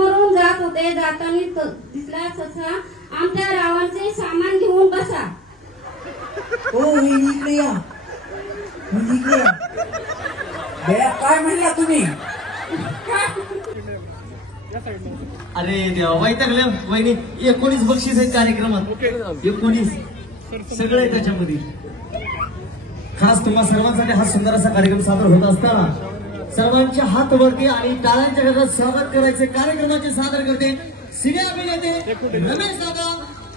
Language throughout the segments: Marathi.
समोरून जात होते. जाताना दिसला तसा आमच्या रावणचे सामान घेऊन बसा. ओ इकडे या, इकडे या. काय म्हणला तुम्ही? अरे देवा वैतागले वहिनी. 19 बक्षीस आहेत कार्यक्रमात. 19 सगळे त्याच्यामध्ये. खास तुम्हा सर्वांसाठी हा सुंदर असा कार्यक्रम सादर होत असताना सर्वांच्या हात वरती आणि टाळ्यांच्या गजरात स्वागत करायचे. कार्यक्रमाचे सादर करते सिने अभिनेते रमेश दादा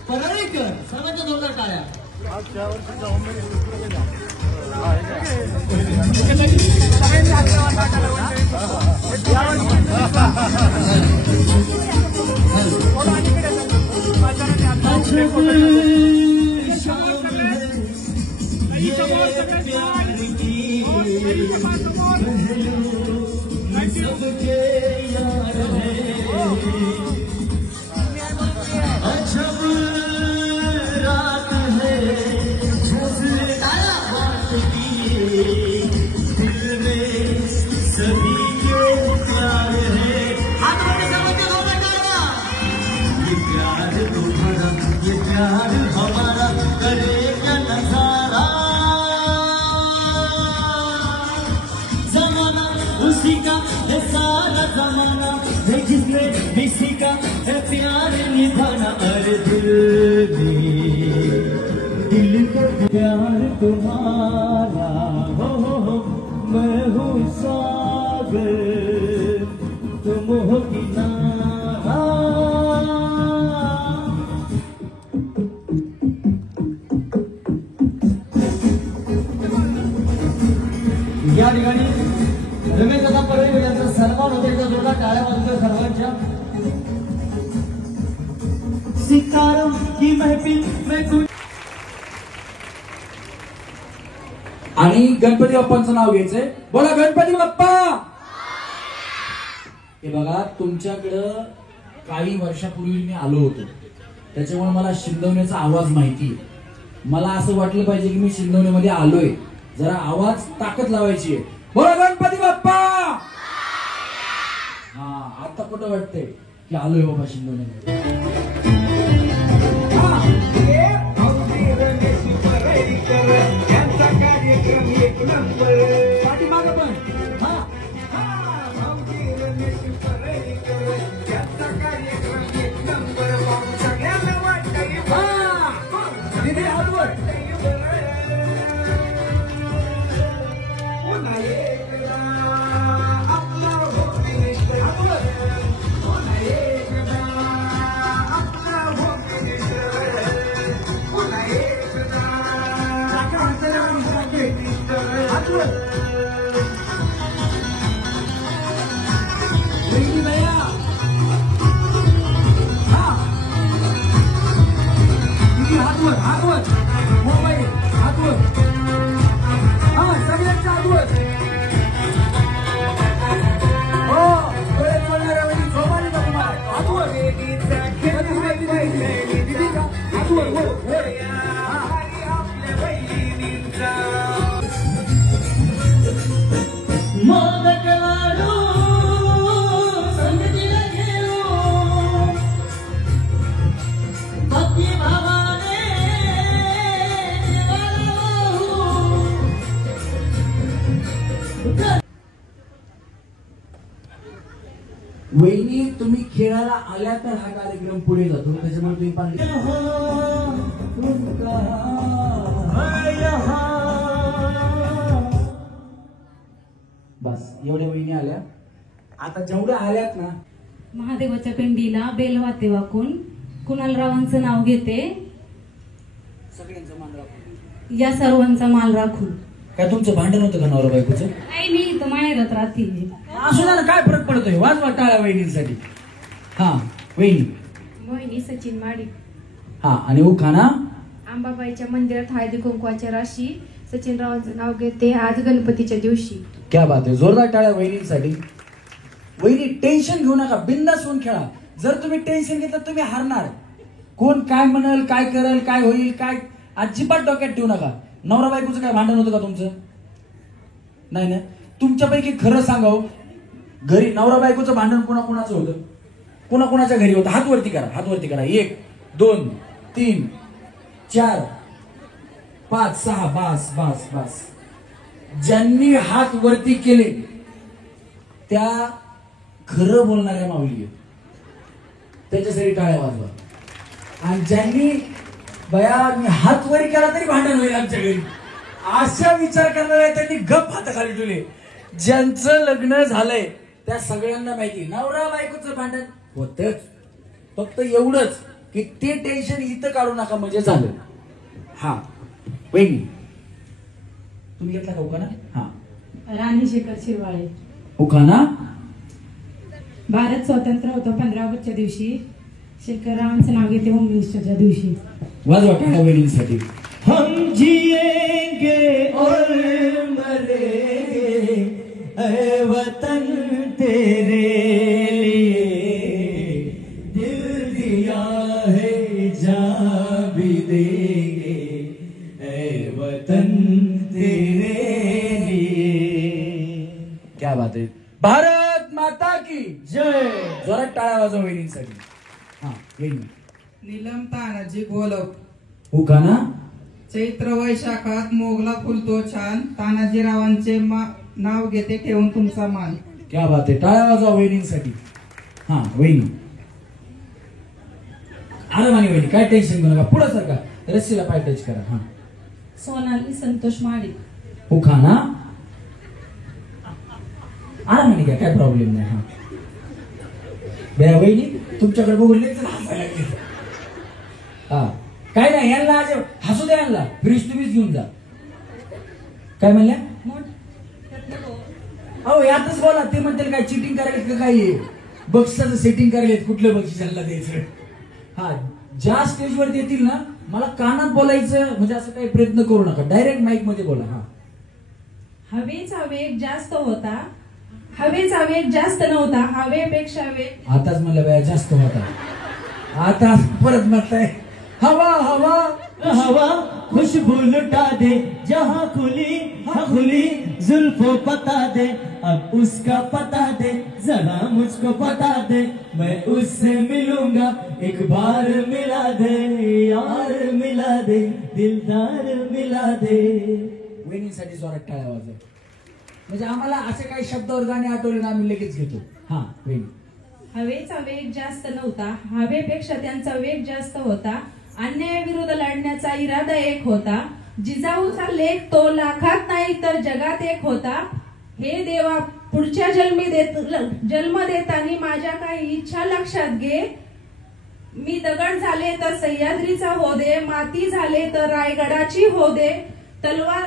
पराळेकर. सर्वांच्या जोरदार टाळ्या. उसी का है सारा जमाना, है जिसने किसी का है प्यार निभाना. अरे दिल को प्यार तुम्हारा हो मैं हूँ सागर तुम हो किनारा. या ठिकाणी रमेश दादा पराळेकर यांचा सन्मान होतो. एकदा जोरदार टाळ्या वाजवतो सर्वांच्या. सितारों की महफिल में कुछ. आणि गणपती बाप्पांचं नाव घ्यायचंय. बोला गणपती बाप्पा. हे बघा तुमच्याकडं काही वर्षापूर्वी मी आलो होतो, त्याच्यामुळे मला शिंदवण्याचा आवाज माहिती. मला असं वाटलं पाहिजे की मी शिंदवण्यामध्ये आलोय. जरा आवाज ताकद लावायची आहे. बोला गणपती बाप्पा. हा आता कुठं वाटतंय की आलोय बाबा शिंदवण्यामध्ये. पाठीमागं पण वहिनी तुम्ही खेळायला आल्या तर हा कार्यक्रम पुढे जातो. त्याच्यामुळे तुम्ही पाहिजे बस एवढ्या वहिनी आल्या. आता जेवढ्या आल्यात ना महादेवाच्या पिंडीला बेल वाते वाकून कुणालरावांचं नाव घेते. सगळ्यांचा मान राखून या सर्वांचा माल राखून. काय तुमचं भांडण होतं का नवरा बायकोचं? नाही मी इथं माहेरात राहते. असू ना काय फरक पडतोय. वाजवा टाळ्या वहिनींसाठी. हा वहिनी. मोहिनी सचिन माडी. हा आणि उखाणा. अंबाबाईच्या मंदिरात हळदी कुंकवाच्या राशी सचिनरावांचं नाव घेते आज गणपतीच्या दिवशी. क्या बात आहे. जोरदार टाळ्या वहिनींसाठी. वहिनी टेन्शन घेऊ नका, बिंदास होऊन खेळा. जर तुम्ही टेन्शन घेतलं तुम्ही हारणार. कोण काय म्हणेल, काय करेल, काय होईल, काय अजिबात डोक्यात ठेवू नका. नवरा बायकोचं काय भांडण होतं का तुमचं? नाही ना. तुमच्यापैकी खरं सांगाव घरी नवरा बायकोचं भांडण कोणाकोणाचं होतं? कुणाच्या घरी होता? हात वरती करा, हात वरती करा. 1 2 3 4 5 6. बस बस बस. ज्यांनी हात वरती केले त्या खरं बोलणाऱ्या माऊली, त्याच्यासाठी टाळ्या वाजवा. आणि ज्यांनी बया मी हात वरी केला तरी भांडण होईल आमच्या घरी, अशा विचार करणाऱ्या त्यांनी गप हाताखाली ठेवले. ज्यांचं लग्न झालंय त्या सगळ्यांना माहिती नवरा बायकोचं भांडण होतच, फक्त एवढंच की ते टेन्शन इथं काढू नका म्हणजे झालं. हा वहिनी तुम्ही घेतला का उखाणा? हा. राणी शेखर शिरवाळे. उखाणा. भारत स्वतंत्र होतो 15 ऑगस्टच्या दिवशी. शेखररावांचं नाव घेते होम मिनिस्टरच्या दिवशी. वाजवा टाळ्या वहिनींसाठी. हम जिएंगे और मरेंगे ऐ वतन तेरे लिए, दिल दिया है जान भी देंगे ऐ वतन तेरे लिए. क्या बात है. भारत माता की जय. जोरात टाळ्या वाजवा वहिनींसाठी. हा वहिनी. नीलम तानाजी गोलप. उखाणा. चैत्र वैशाखात मोगला फुलतो छान, तानाजीरावांचे नाव घेते ठेवून तुमचा मान. क्या बात आहे. टाळ्या वाजवा वहिनींसाठी. हा वहिनी. आरामाने वहिनी, काय टेन्शन घेऊ नका. पुढे सरका, रस्सीला पाय टच करा. हा. सोनाली संतोष माळी. उखाणा. आरामाने घ्या, काय प्रॉब्लेम नाही. हा बया वहिनी तुमच्याकडे बघून लेच हसायला लागले. हा काय नाही, यांना आज हसू द्या, यांना फ्रीज तुम्हीच घेऊन जा. काय म्हणल्या? अहो यातच बोला. ते म्हणतील काय चिटिंग करायला का काय, बक्षिसाचं सेटिंग करायला, कुठलं बक्षीस यांना द्यायचं. हा ज्या स्टेजवर येतील ना मला कानात बोलायचं म्हणजे असं काही प्रयत्न करू नका, डायरेक्ट माईक मध्ये बोला. हा. हवेचा वेग जास्त होता, हवेचा वेग जास्त नव्हता, हवेपेक्षा वेग. आताच म्हणलं बाया जास्त होता, आता परत म्हणताय हवा हवा हवा खुशबू लुटा दे जहाँ खुली, हाँ खुली जुल्फों पता दे, अब उसका पता दे जरा मुझको पता दे, मैं उससे मिलूंगा एक बार मिला दे, यार मिला दे, दिलदार मिला दे. वहिनीसाठी जोरात टाळ्या वाजव. म्हणजे आम्हाला असे काही शब्दावर गाणे आठवले ना आम्ही लगेच घेतो. हा वहिनी. हवेचा वेग जास्त नव्हता, हवेपेक्षा त्यांचा वेग जास्त होता, अन्यायाविरुद्ध लढण्याचा इरादा एक होता, जिजाऊचा लेख तो लाखात नाही तर जगात एक होता. हे देवा पुढच्या जन्म देताना माझ्या काही इच्छा लक्षात घे, मी दगड झाले तर सह्याद्रीचा हो दे, माती झाले तर रायगडाची हो दे, तलवार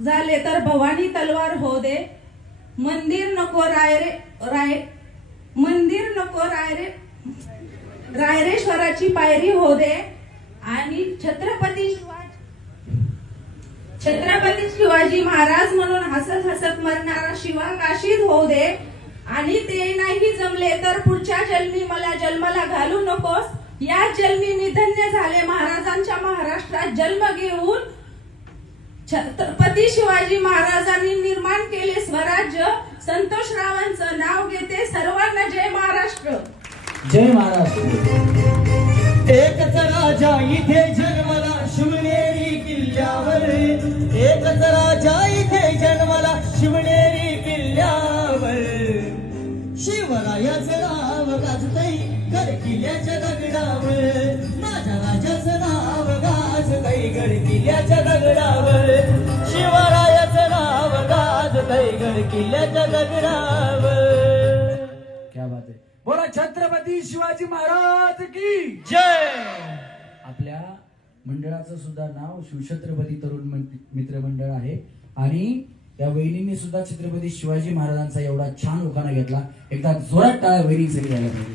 झाले तर भवानी तलवार हो दे, मंदिर नको रायरेश्वराची पायरी हो दे, आणि छत्रपती शिवाजी महाराज म्हणून हसत हसत मरणारा शिवा काशीद होऊ दे, आणि ते नाही जमले तर पुढच्या जन्मी मला जन्माला घालू नकोस, या जन्मी मी धन्य झाले महाराजांच्या महाराष्ट्रात जन्म घेऊन. छत्रपती शिवाजी महाराजांनी निर्माण केले स्वराज्य, संतोषरावांचं नाव घेते, सर्वांना जय महाराष्ट्र. जय महाराष्ट्र. एकच राजा इथे जन्मला शिवनेरी किल्ल्यावर, एकच राजा इथे जन्मला शिवनेरी किल्ल्यावर, शिवरायाचं नाव गाजतंय गड किल्ल्याच्या दगडावर, माझ्या राजाचं नाव गाजतंय गड किल्ल्याच्या दगडावर, शिवरायाचं नाव गाजतंय गड किल्ल्याच्या दगडावर. क्या बात आहे. बोला छत्रपती शिवाजी महाराज की जय. आपल्या मंडळाचं सुद्धा नाव शिवछत्रपती तरुण मित्र मंडळ आहे, आणि या वहिनींनी सुद्धा छत्रपती शिवाजी महाराजांचा एवढा छान उखाणा घेतला. एकदा जोरात टाळ्या वहिनींसाठी द्यायला पाहिजे.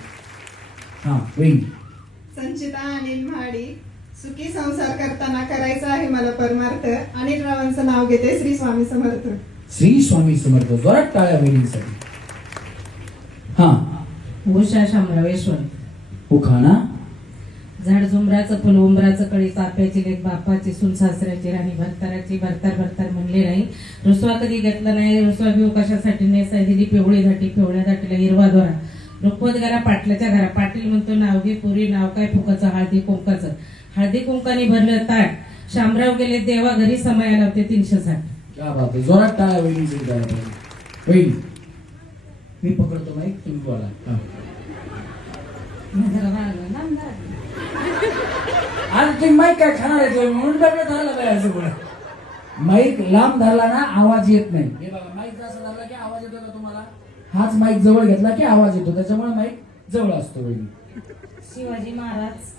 हा वहिनी. संचिता अनिल महाडिक. सुखी संसार करताना करायचा आहे मला परमार्थ, अनिल रावांचं नाव घेते, श्री स्वामी समर्थ. श्री स्वामी समर्थ. जोरात टाळ्या वहिनींसाठी. हा. उषा शामरावेश्वर. उखाणा. झाड झुमराचं फुल उंबराचं कळी, चाप्याची लेक बापाची सून सासऱ्याची राणी, भरताराची भरतार भरतार म्हणले नाही, रुसवा कधी घेतला नाही, रुसवा घेऊ कशासाठी नेसा दिली पिवळी धाटी, पिवळ्या धाटीला हिरवा दोरा, रुक्मतगारा पाटलाच्या घरा पाटील म्हणतो नाव घे पुरी नाव काय फुकाचं हळदी कुंकाचं हळदी कुंकाने भरलं ताट शामराव गेले देवा घरी समायाला होते 360. क्या बात आहे, जोरात टाळ्या वहिनीसाठी द्यायला पाहिजे. वहिनी मी पकडतो माईक, तुम्ही बोला. हा. आणि तुम्ही माईक काय खाणार आहे म्हणून धरला पाहिजे असं बोला. माईक लांब धरला ना आवाज येत नाही. हे बघा माईक जसा धरला की आवाज येतो का तुम्हाला, हाच माईक जवळ घेतला की आवाज येतो, त्याच्यामुळे माईक जवळ असतो. वहिनी शिवाजी महाराज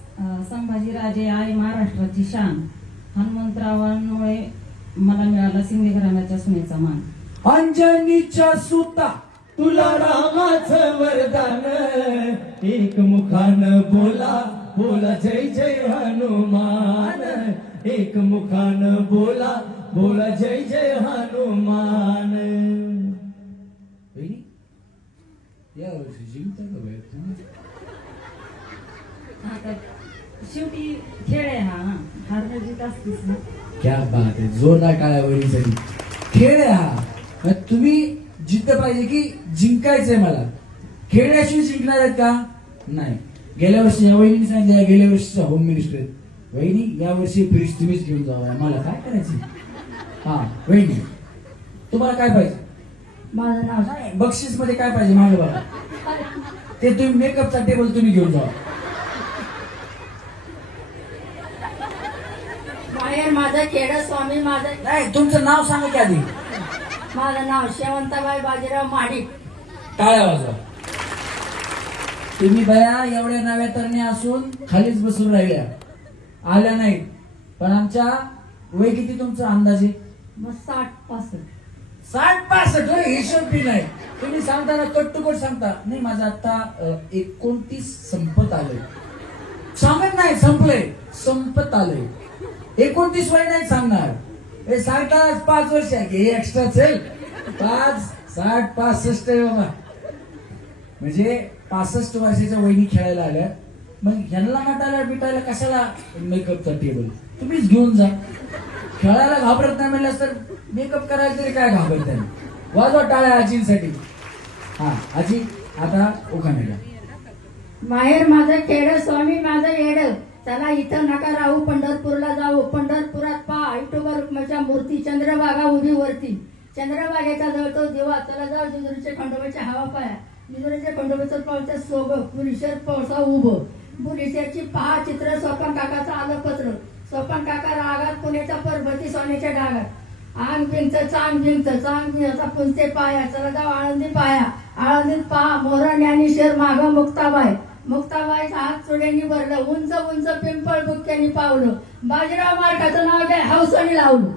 संभाजीराजे आहे महाराष्ट्राची शान हनुमंतरावांमुळे मला मिळाला शिंदे घराण्याच्या सुनेचा मान. अंजनीच्या सुता तुला रामाचं वरदान एक मुखानं बोला बोला जय जय हनुमान एक मुखानं बोला बोला जय जय हनुमान. या वर्षी जिंकता का बाहेर तुम्ही? आता शेवटी खेळ आहे हा हार जीत असतेच ना. क्या बात आहे, जोरदार टाळ्या वहिनीसाठी. खेळ आहे हा, मग तुम्ही जिंकलं पाहिजे की जिंकायचंय मला. खेळण्याशिवाय जिंकणार आहेत का? नाही. गेल्या वर्षी या वहिनी सांगितलं गेल्या वर्षीच्या होम मिनिस्टर वहिनी या वर्षी फ्रीज तुम्हीच घेऊन जावा, मला काय करायचं. हा वहिनी तुम्हाला काय पाहिजे? माझं नाव नाही बक्षीस मध्ये काय पाहिजे मागे बघा, ते तुम्ही मेकअपचा टेबल तुम्ही घेऊन जावा. बाहेर माझं खेड स्वामी माझं नाही तुमचं नाव सांगा की आधी. माझं नाव शेवंताबाई बाजीराव महाडिक. टाळ्या वाजवा. तुम्ही बया एवढ्या नव्या तरण्या असून खालीच बसून राहिल्या, आल्या नाहीत. पण आमच्या वय किती तुमचा अंदाजे? मग 60-65. 60-65 होय, हिशोब बी नाही. तुम्ही सांगताना कट टू कट सांगता. नाही माझं आता 29 संपत आलंय. सांगत नाही संपलंय, संपत आलंय. 29 वय नाही सांगणार. हे सांगतानाच 5 वर्ष आहे की एक्स्ट्रा चल 5 60 65 बाबा. म्हणजे 65 वर्षाच्या वहिनी खेळायला आल्या, मग ह्यांना नटायला बिटायला कशाला मेकअपचा टेबल? तुम्हीच घेऊन जा. खेळायला घाबरत नाही म्हणल्यास तर मेकअप करायला तरी काय घाबरत नाही. वाजवा टाळ्या आजींसाठी. हा आजी आता उखाण्याला. माहेर माझं खेड स्वामी माझं येड चला इथं नका राहू पंढरपूरला जाऊ पंढरपुरात पहा विठोबा रुक्माच्या मूर्ती चंद्रभागा उभी वरती चंद्रभागेचा जळतो दिवा चला जाऊ जिजुरीच्या खंडोबाच्या हवा पाया जिजुरीच्या खंडोबाचं पावच्या सोग पुरीशर पावसा उभं पुरीशरची पहा चित्र सोपन काकाचं आलं पत्र सोपन काका रागात पुण्याच्या पर्वती सोन्याच्या डागात आंग भिंच चांग भिंच चांग भिंचा पुंजते पाया चला जाऊ आळंदी पाया आळंदीत पहा मोहरा ज्ञानेश्वर माग मुक्ताबाई मुक्ताबाईचा हात चुड्यांनी भरलं उंच उंच पिंपळ बुक्क्यांनी पावलं बाजीराव मालकाचं नाव काय हौसाने लावलं.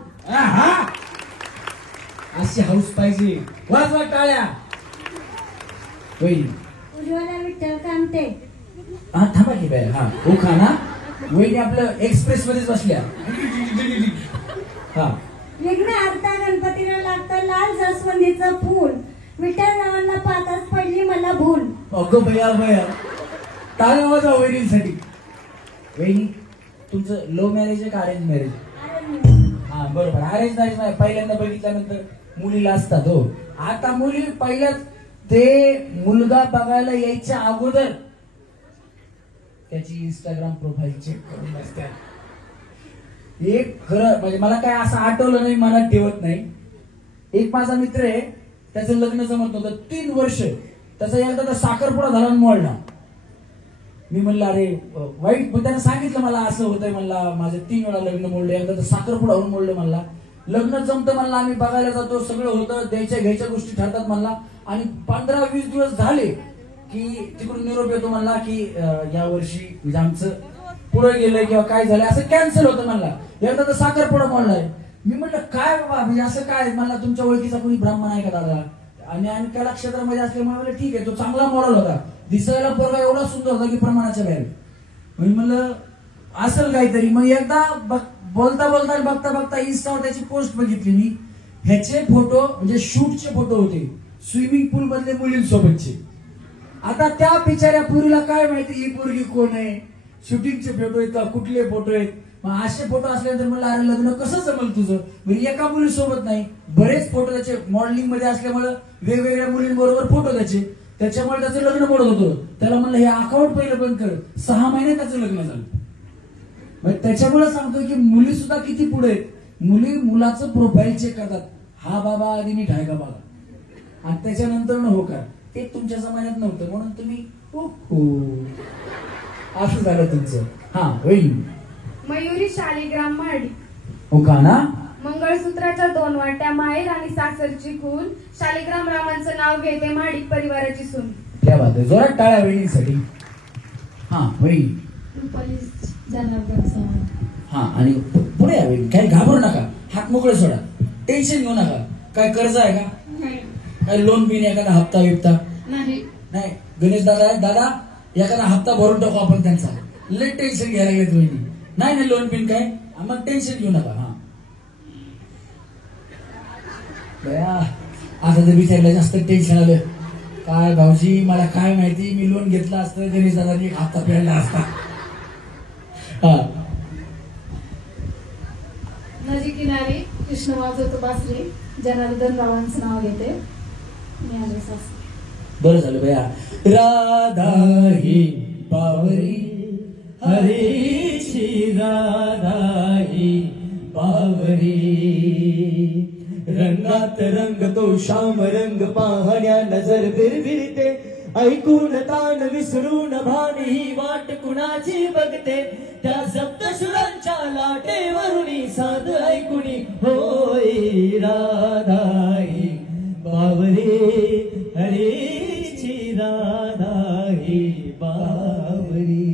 अशी हाऊस पाहिजे. वाजवा टाळ्या. वहिनी उज्ज्वला विठ्ठल कामते. हा थांबा की बाय. हा ओखा ना वहिनी आपलं एक्सप्रेस मध्येच बसल्या. हा विघ्न अर्धा गणपतीला लागतं लाल जास्वंदीचं फूल विठ्ठल नावांना पाहताच पडली मला भूल. अगं भया भया टाळ्या वाजवा वहिनीसाठी. वहिनी तुमचं लव्ह मॅरेज आहे का अरेंज मॅरेज? हा बरोबर अरेंज मॅरेज नाही. पहिल्यांदा बघितल्यानंतर मुलीला असतात हो. आता मुली पहिल्याच ते मुलगा बघायला यायच्या अगोदर त्याची इंस्टाग्राम प्रोफाईल चेक करून बसतात. एक खरं म्हणजे मला काय असं आठवलं नाही मनात ठेवत नाही. एक माझा मित्र आहे त्याचं लग्न जमत नव्हतं 3 वर्ष. त्याचा एकदा तर साखरपुडा झाला मोडला. मी म्हणलं अरे वाईट पण त्याने सांगितलं मला असं होतंय म्हणला माझं 3 वेळा लग्न मोडलं एकदा तर साखरपुडा होऊन मोडलं म्हणला. लग्न जमतं म्हणला आम्ही बघायला जातो सगळं होतं द्यायच्या घ्यायच्या गोष्टी ठरतात म्हणला. आणि 15-20 दिवस झाले की तिकडून निरोप येतो म्हणला की या वर्षी म्हणजे आमचं पुढे गेलंय किंवा काय झालं असं कॅन्सल होतं म्हणला. एकदा तर साखरपुडा मोडलाय. मी म्हटलं काय बाबा म्हणजे असं काय म्हणला तुमच्या ओळखीचा कोणी ब्राह्मण आहे का दादा? आणि कला क्षेत्रामध्ये असल्यामुळे म्हणलं ठीक आहे तो चांगला मॉडेल होता दिसायला पोरगा एवढा सुंदर होता की प्रमाणाच्या बाहेर. म्हणलं असेल काहीतरी. मग एकदा बोलता बोलता बघता बघता इंस्टावर त्याची पोस्ट बघितली मी. ह्याचे फोटो म्हणजे शूटचे फोटो होते स्विमिंग पूल मधले मुलींसोबतचे. आता त्या बिचाऱ्या पुरीला काय माहिती ही पोरगी कोण आहे शूटिंगचे फोटो आहेत का कुठले फोटो आहेत. मग असे फोटो असल्यानंतर म्हणलं अरे लग्न कसं जमल तुझं? म्हणजे एका मुलीसोबत नाही बरेच फोटो त्याचे मॉडेलिंग मध्ये असल्यामुळे वेगवेगळ्या मुलींबरोबर फोटो त्याचे. त्याच्यामुळे त्याचं लग्न पडत होतं. त्याला म्हणलं हे अकाउंट पहिलं बंद कर. 6 महिन्यात त्याचं लग्न झालं. मग त्याच्यामुळे सांगतो की मुली सुद्धा किती पुढे आहेत. मुली मुलाचं प्रोफाईल चेक करतात. हा बाबा आधी नीट आहे का बघा, आणि त्याच्यानंतर हो का. ते तुमच्या जमान्यात नव्हतं म्हणून तुम्ही असं झालं तुमचं. हा होईल. मयुरी शालिग्राम माडी. हो का ना. मंगळसूत्राच्या 2 वाट्या, माहेर आणि सासरची खून, शालिग्राम रामांचं नाव घेते, माडिक परिवाराची सून. त्या बात आहे. जोरात टाळ्या वहिनीसाठी. हा होईल. हा आणि पुढे या वहिनी. काही घाबरू नका, हात मोकळे सोडा, टेन्शन घेऊ नका. काय कर्ज आहे का, काय लोन बिन, एखादा हप्ता बिप्ता नाही. नाही. गणेश दादा आहे, दादा एखादा हप्ता भरून टाकू आपण त्यांचा. लय टेन्शन घ्यायला लागले तुम्ही. नाही नाही लोन बिन काय, मग टेन्शन घेऊ नका. हा आता तर विचारलं जास्त टेन्शन आलं. काय भाऊजी मला काय माहिती, मी लोन घेतलं असतं, गणेश दादानी एक हप्ता फेडला असता. हा नदी किनारी कृष्ण वाजवतो बासरी, जनार्दन रावांचं नाव घेते, मी आले सासरी. बरं झालं बया. राधा ही बावरी, हरेची राधा ही बावरी, रंगात रंगतो श्याम रंग, पाहण्या नजर बिरबिरते, ऐकून ताण विसरून भान, ही वाट कुणाची बघते, त्या सप्तशुरांच्या लाटेवरुणी साध ऐकुणी, होय राधा ही बावरी, हरेची राधा ही बावरी.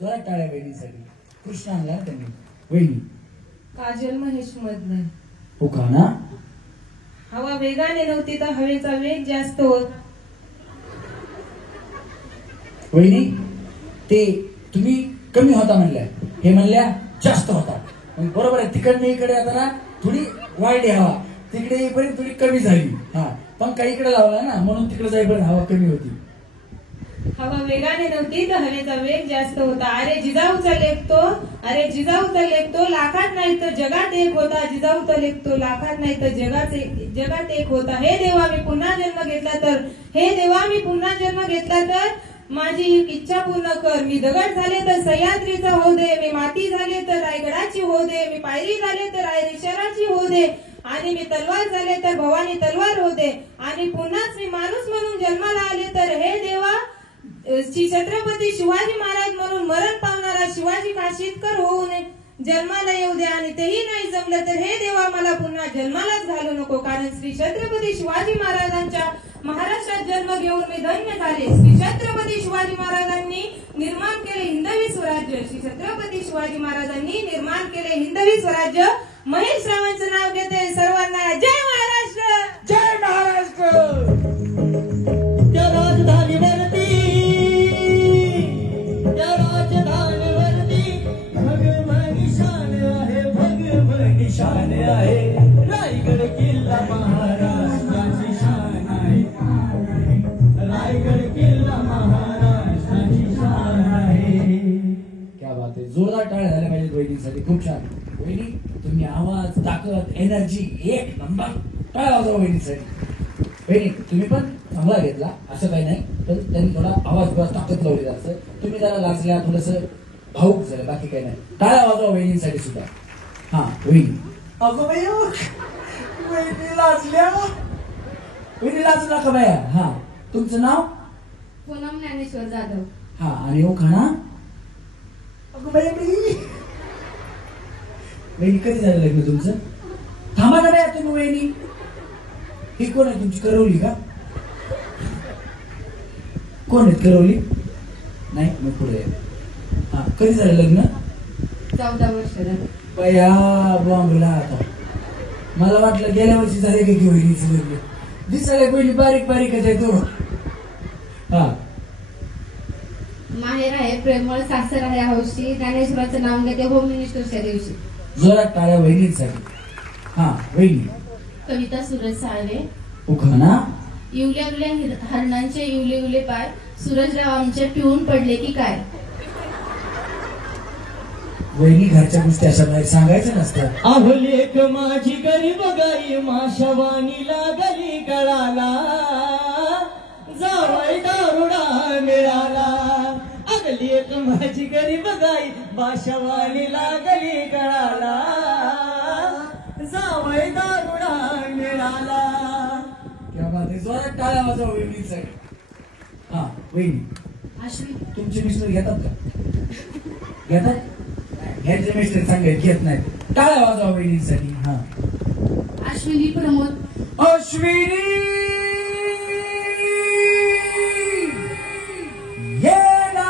जरा टाळ्या वहिनीसाठी. कृष्ण आणला त्यांनी. वहिनी काजल महेश मधन. हो का ना. हवा वेगाने नव्हती तर हवेचा वेग जास्त होत. वहिनी ते तुम्ही कमी होता म्हणल्या, हे म्हणल्या जास्त होता. बरोबर आहे. तिकडनं इकडे आता ना थोडी वाढली हवा, तिकडे येईपर्यंत थोडी कमी झाली. हा पण काही इकडे लावला ना म्हणून तिकडे जाईपर्यंत हवा कमी होती. हवा वेगाने नव्हती तर हवेचा वेग जास्त होता. अरे जिजाऊचा लेख तो, अरे जिजाऊचा लेख तो, लाखात नाही तर जगात एक होता. जिजाऊचा लेख तो, लाखात नाही तर जगात एक होता. हे देवा मी पुन्हा जन्म घेतला तर, हे देवा मी पुन्हा जन्म घेतला तर, माझी इच्छा पूर्ण कर. मी दगड झाले तर सह्याद्रीचा होऊ दे, मी माती झाले तर रायगडाची होऊ दे, मी पायरी झाले तर रायरेश्वराची होऊ दे, आणि मी तलवार झाले तर भवानी तलवार होते, आणि पुन्हाच मी माणूस म्हणून जन्माला आले तर, हे देवा श्री छत्रपती शिवाजी महाराज म्हणून मरण पावणारा शिवाजी काशीतकर होऊन जन्माला येऊ दे, आणि तेही नाही जमलं तर हे देवा मला पुन्हा जन्मालाच घालू नको. कारण श्री छत्रपती शिवाजी महाराजांच्या महाराष्ट्रात जन्म घेऊन मी धन्य झाले. श्री छत्रपती शिवाजी महाराजांनी निर्माण केले हिंदवी स्वराज्य, श्री छत्रपती शिवाजी महाराजांनी निर्माण केले हिंदवी स्वराज्य. महेश रावांचं नाव घेते सर्वांना. जय महाराष्ट्र, जय महाराष्ट्र. त्या राजधानीवरती, त्या राजधानीवरती भगवानी शान आहे, भगवानी शान आहे. रायगड किल्ला महाराष्ट्राची शान आहे, रायगड किल्ला महाराष्ट्राची शान आहे. क्या बात आहे. जोरदार टाळ्या झाल्या पाहिजे वहिनीसाठी. खूप छान वहिनी. तुम्ही आवाज, ताकद, एनर्जी एक नंबर. टाळ्या वाजवा वहिनीसाठी. वहिनी तुम्ही पण चांगला घेतला असं काही नाही, पण त्यांनी थोडा आवाज ताकद लावली जास्त. तुम्ही जरा लाचल्या, थोडस भाऊक झालं, बाकी काही नाही. टाळ्या वाजवा वहिनीसाठी सुद्धा. हा वहिनी. अगं बाई वहिनी लाचल्या. वहिनी लाचू नका बाया. हा तुमचं नाव? पूनम ज्ञानेश्वर जाधव. हा आणि ओ खाना. अगं बाई वहिनी कधी झालं लग्न तुमचं? थांबा ना बाया तुम्ही. वहिनी ही कोण आहे तुमची? करवली का? कोण आहेत करवली? नाही मग पुढे. हा कधी झालं लग्न? 14 वर्ष झालं. बया बॉम्बला आता. मला वाटलं गेल्या वर्षी झाले का की वहिनीचं लग्न. दिसायला पहिली बारीक बारीकच आहे तो. हा माहेर आहे प्रेमळ, सासर आहे हौशी, ज्ञानेश्वराचं नाव घेते होम मिनिस्टरच्या दिवशी. जोरात टाळ्या वहिनीसाठी. हा वहिनी. कविता सूरज साळवे. उखाणा. इवल्या इवल्या हरणांचे इवले इवले पाय, सूरजराव आमचे पिऊन पडले की काय. वहिनी घरच्या गोष्टी अशा बाहेर सांगायचं नसतं. आहोली एक माझी गरीब गाई माशावानी लागली गळाला, जावई दारुडा मिळाला अगली एक माझी गरीब गाई बाशावाली लागली गळाला जावई दारुडा मिळाला. क्या बात आहे, जोरात टाळ्या वाजवा वहिनीसाठी. हा वहिनी, तुमचे मिस्टर घेतात का? घेतात? ह्यांचे मिस्टर चांगले घेत नाहीत. टाळ्या वाजवा वहिनीसाठी. हा अश्विनी प्रमोद अश्विनी ये ना.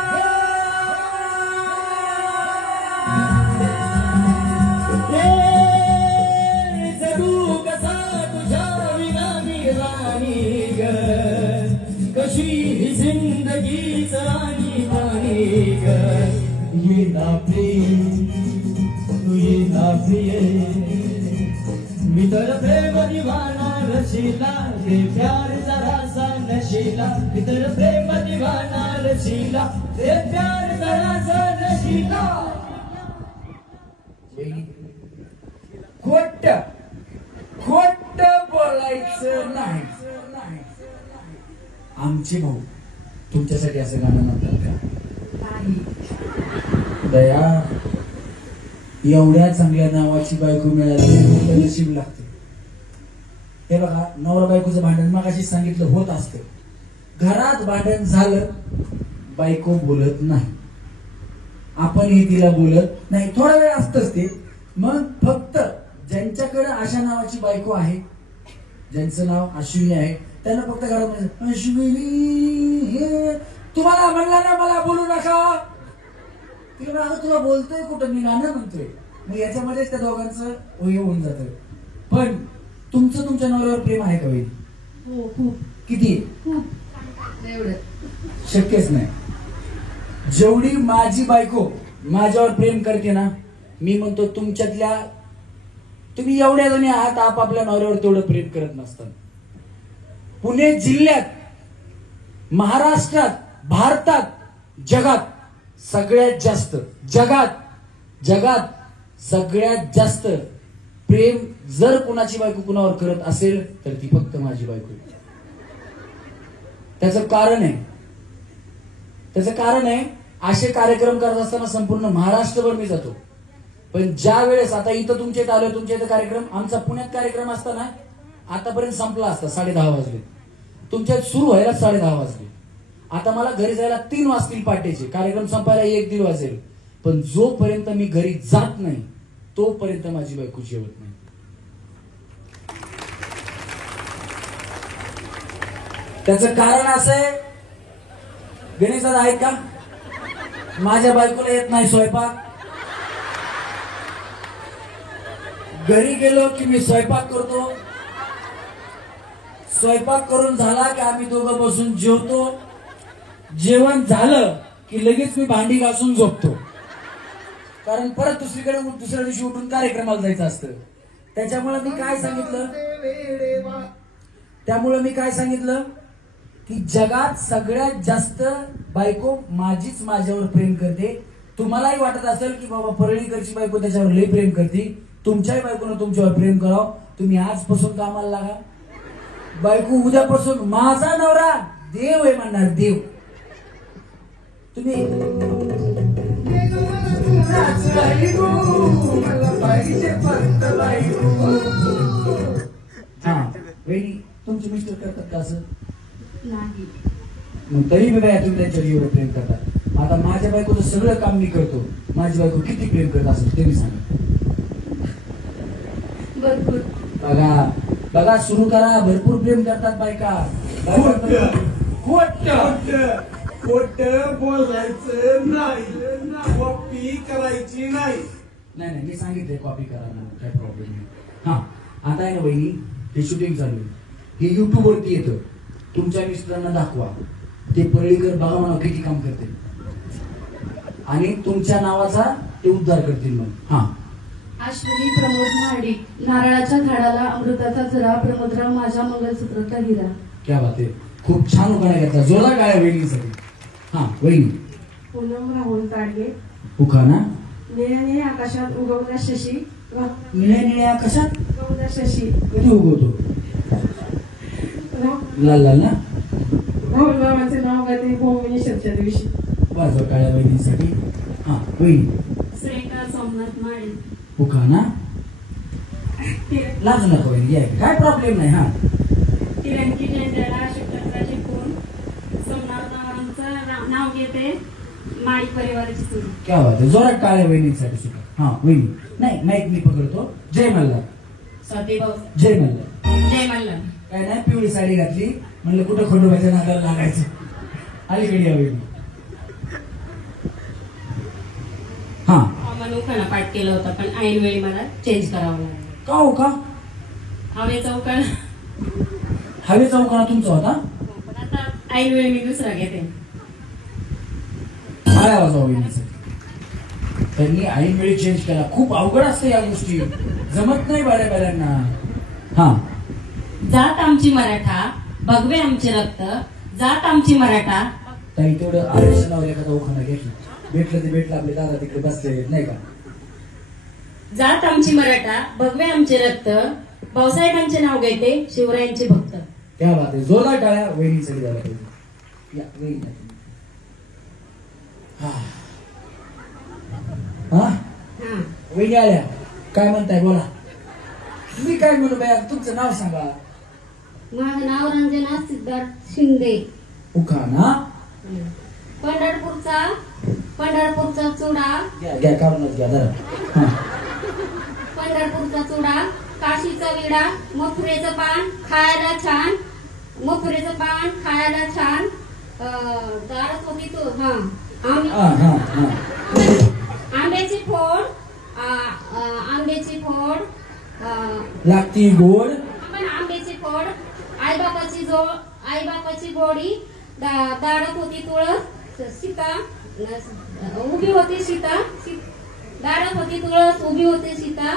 जडू कसा तुझ्या विना मी राणी ग कशी ही जिंदगीच राणी राणी ग ये ना प्रिय तू ये ना प्रिय मी तर प्रेम दिवाना रशिला रे प्यार जरासा नशिला मी तर प्रेम दिवाना रशिला रे प्यार जरासा नशिला. खोट खोट बोलायचं नाही. आमचे भाऊ तुमच्यासाठी असं गाणं म्हणतात का? दया, एवढ्या चांगल्या नावाची बायको मिळाली नशीब लागते. हे बघा, नवरा बायकोचं भांडण मगाशी सांगितलं होत असतं. घरात भांडण झालं, बायको बोलत नाही, आपणही तिला बोलत नाही. थोडा वेळ असतच ते. मग फक्त ज्यांच्याकडे अशा नावाची बायको आहे, ज्यांचं नाव अश्विनी आहे, त्यांना फक्त घरात अश्विनी तुम्हाला म्हणला ना मला बोलू नका. तुला बोलतोय कुठं, मी गाणं म्हणतोय. मग याच्यामध्येच त्या दोघांचं ओय होऊन जातं. पण तुमचं तुमच्या नवऱ्यावर प्रेम आहे का वहिनी? हो खूप. किती? खूप. एवढं शक्यच नाही. जेवढी माझी बायको माझ्यावर प्रेम करते ना, मी म्हणतो तुमच्यातल्या तुम्ही एवढ्या जणी आहात आपापल्या नवऱ्यावर तेवढं प्रेम करत नसतात. पुणे जिल्ह्यात, महाराष्ट्रात, भारतात, जगात सगळ्यात जास्त जगात सगळ्यात जास्त प्रेम जर कुणाची बायको कुणावर करत असेल तर ती फक्त माझी बायको. त्याचं कारण आहे असे कार्यक्रम करत असताना संपूर्ण महाराष्ट्रभर मी जातो. पण ज्या वेळेस आता इथं तुमच्या इथं आलोय, तुमच्या इथं कार्यक्रम, आमचा पुण्यात कार्यक्रम असताना आतापर्यंत संपला असता 10:30 वाजले. तुमच्या सुरू व्हायला 10:30 वाजले. आता मला घरी जायला 3 वाजतील पाटेचे. कार्यक्रम संपायला 1-1:30 वाजेल. पण जोपर्यंत मी घरी जात नाही तोपर्यंत माझी बायको जेवत नाही. त्याचं कारण असं आहे, गणेश दादा आहेत का? माझ्या बायकोला येत नाही स्वयंपाक. घरी गेलो की मी स्वयंपाक करतो. स्वयंपाक करून झाला की आम्ही दोघं बसून जेवतो. जेवण झालं की लगेच मी भांडी घासून झोपतो. कारण परत दुसऱ्या दिवशी उठून कार्यक्रमाला जायचं असतं. त्यामुळे मी काय सांगितलं की जगात सगळ्यात जास्त बायको माझीच माझ्यावर प्रेम करते. तुम्हालाही वाटत असेल की बाबा परळीकरची बायको त्याच्यावर लई प्रेम करते, तुमच्याही बायकोनं तुमच्यावर प्रेम करावं. तुम्ही आजपासून कामाला लागा. बायको उद्यापासून माझा नवरा देव आहे म्हणणार, देव. तुम्ही हा वहिनी, तुमचे मिस्टर करतात का असं? नाही. मग तरी मी बाया तुम्ही त्यांच्या जीवावर प्रेम करतात. आता माझ्या बायकोचं सगळं काम मी करतो. माझी बायको किती प्रेम करत असेल ते मी सांगा. भरपूर. बघा सुरू करा. भरपूर प्रेम करतात बायका. खोट बोलायचं नाही, कॉपी करायची नाही. नाही मी सांगितलंय कॉपी करा ना, काय प्रॉब्लेम नाही. हा आता आहे ना वहिनी, हे शूटिंग चालू आहे, हे युट्यूब वरती येतं. तुमच्या मिस्टरांना दाखवा, ते परळीकर बघा म्हणा किती काम करते आणि तुमच्या नावाचा ते उद्धार करतील. मग हा अश्विनी प्रमोद महाडिक, नारळाच्या झाडाला अमृताचा झरा, प्रमोदराव माझ्या मंगलसूत्राचा हिरा. क्या बात आहे, खूप छान उखाणा घेतला. जोरदार काय वहिनीसाठी. हा वहिनी. पूनम राहुल ताडगे, उखाणा. निळ्या निळ्या आकाशात उगवला शशी, निळ्या निळ्या आकाशात उगवला शशी, कधी उगवतो? लाल लाल ना. गोविंदबाबांचे नाव घेते भुवनेश्वरच्या दिवशी. वाजवा काळ्या वहिनीसाठी. हा वहिनी श्रेखा सोमनाथ माळी. उखाणा लाजू नका वहिनी, या काय प्रॉब्लेम नाही. हा किरणकी झेंड्याला शुक्रराची खून सोमनाथ नाव घेते माळी परिवाराची सून. क्या बात आहे, जोरात काळ्या वहिनीसाठी सुद्धा. हा वहिनी नाही माईक मी पकडतो. जय मल्हार. स्वाती भाऊ. जय मल्हार. जय मल्हार. काय नाही पिवळी साडी घातली म्हणलं कुठं खंडोबाच्या नादाला लागायचं. अलीकडे या वहिनी. हा आम्हाला उखाणा पाठ केला होता पण ऐन वेळी मला चेंज करावं लागलं. का हो का? हवेचा उखाणा हवेचा उखाणा तुमचा होता? पण आता ऐन वेळी मी दुसरा घेते. काय आवाज वहिनीसाठी. त्यांनी ऐन वेळी चेंज केला. खूप अवघड असते या गोष्टी, जमत नाही बऱ्या बऱ्यांना. हा जात आमची मराठा भगवे आमचे रक्त. जात आमची मराठा. ताई तेवढं आरक्षणावर एखादा उखाणा घेतला भेटलं ते भेटलं. आपले दादा तिकडे बसले नाही का. जात आमची मराठा भगवे आमचे रक्त. भाऊसाहेबांचे नाव घेते शिवरायांचे भक्त. त्या बात आहे. जोरदार टाळ्या वहिनीसाठी झाला पाहिजे. या वहिनी. हा हा वहिनी आल्या. काय म्हणताय बोला. मी काय म्हणू बाया, तुमचं नाव सांगा. माझं नाव रंजना सिद्धार्थ शिंदे. उखाणा पंढरपूरचा चुडा. घ्या काढूनच घ्या जरा. हा पंढरपूरचा चुडा, काशीचा विडा, मथुरेचं पान खायला छान. मथुरेचं पान खायला छान. दारात होती तू. हा आंब्याची फोड. आंब्याची फोड लागती गोड. आंब्याची फोड. आईबापाची गोडी. दारात होती तुळस. सीता उभी होती. दारात होती तुळस उभी होती सीता.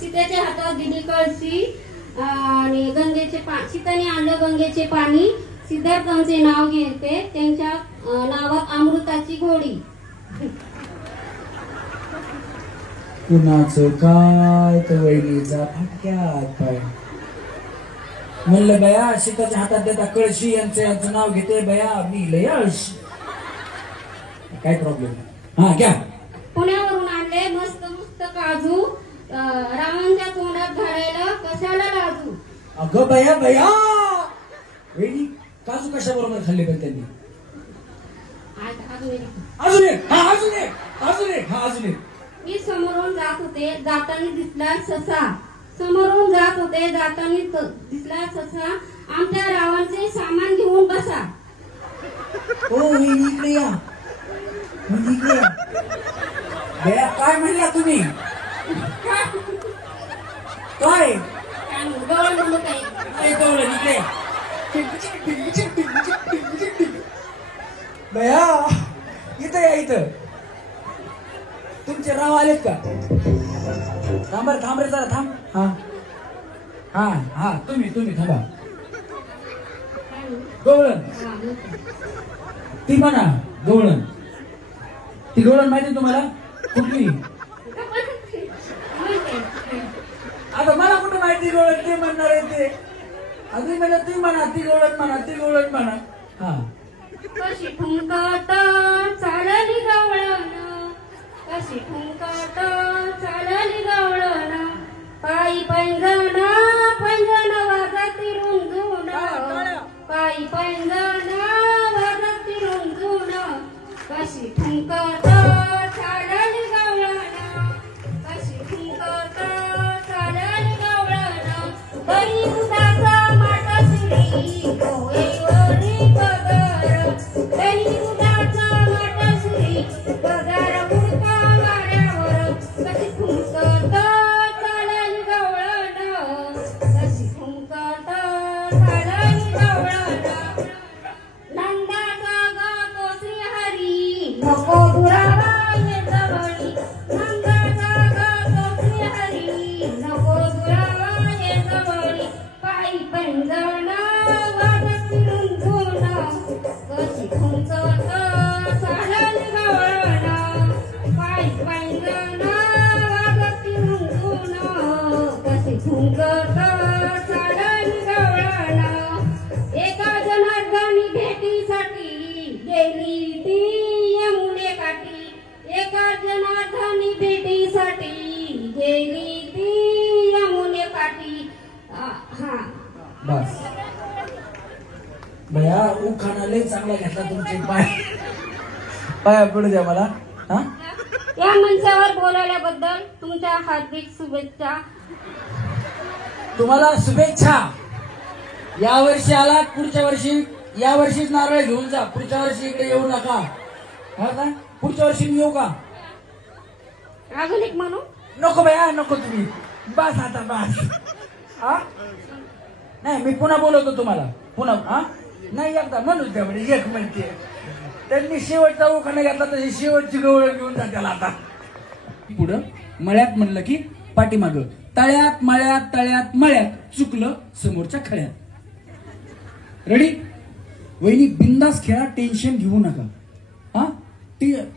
सीतेच्या हातात दिली कळशी आणि सीताने आणलं गंगेचे पाणी. सिद्धार्थांचे नाव घेते त्यांच्या नावात अमृताची गोडी. कुणाचं काय तर वहिनीचा फटक्यात पाय. म्हणलं बया सीताच्या हातात देता कळशी. यांचं नाव घेते बया मी लय आळशी. काय प्रॉब्लेम. हा घ्या. पुण्यावरून आणले मस्त मस्त काजू. रावणाच्या तोंडात घालायला कशाला लाजू. अगं बया बया वहिनी काजू कशा बरोबर खाल्ले पण त्यांनी. अजून एक. हा अजून एक. मी समोरून जात होते जाताना दिसला ससा. समोरून जात होते जाताना दिसला ससा. आमच्या रावांचे सामान घेऊन बसा. ओ वहिनी इकडे या. इकडे या. बया काय म्हणला तुम्ही. काय गवळण म्हणू काय. गवळण इकडे. बया इथं या. इथं तुमचे राव आलेत का. थांब रे जरा थांब. हा हा हा तुम्ही थांबा. गवळण ती म्हणा. गवळण ती गवळण माहिती तुम्हाला कुठली. आता मला कुठं माहिती गवळण ते म्हणणार आहे ते. अजून मला ती म्हणा ती गवळण म्हणा. हा कशी ठुमकाट चालली गवळण. कशी ठुमकाट चालली गवळण. पायी पैंजण वाजती रुंजून. पायी पैंजण वाजती रुंजून. कशी ठुमकाट चालली गवळण. कशी ठुमकाट चालली गवळण. बरी उदाचा माटा सुरी डोळेवरी पदर. बरी उदाचा माटा सुरी पदर उडका वाड्यावर. कशी ठुमकाट चालली गवळण. कशी ठुमकाट चालली गवळण. नंदाचा गातो श्रीहरी नको दुरावा ये जवळी. नंदाचा गातो श्रीहरी नको दुरावा ये जवळी. पायी पैंजण वाजती रुंजून. कशी ठुमकाट चालली गवळण. पायी पैंजण वाजती रुंजून. कशी ठुमकाट चालली गवळण. एका जनार्दनी भेटी चांगला घेतला तुमचे पाया पडू द्या मला. हा या मंचावर बोलावल्याबद्दल तुमच्या हार्दिक शुभेच्छा. तुम्हाला शुभेच्छा. या वर्षी आला, पुढच्या वर्षी या वर्षीच नारळ घेऊन जा, पुढच्या वर्षी इकडे येऊ नका. हा का? पुढच्या वर्षी मी येऊ का? अजून एक म्हणू नको बाया, नको तुम्ही, बस आता बस. हा नाही, मी पुन्हा बोलवतो तुम्हाला, पुन्हा. हा नाही, एकदा म्हणूच द्या म्हणजे एक म्हणते. त्यांनी शेवटचा उखाणा घेतला तशी शेवटची गवळ घेऊन जा त्याला. आता पुढं मळ्यात म्हणलं की पाठीमाग, तळ्यात मळ्यात तळ्यात मळ्यात, चुकलं समोरच्या खळ्यात. रेडी? वहिनी बिंदास खेळा, टेन्शन घेऊ नका. हा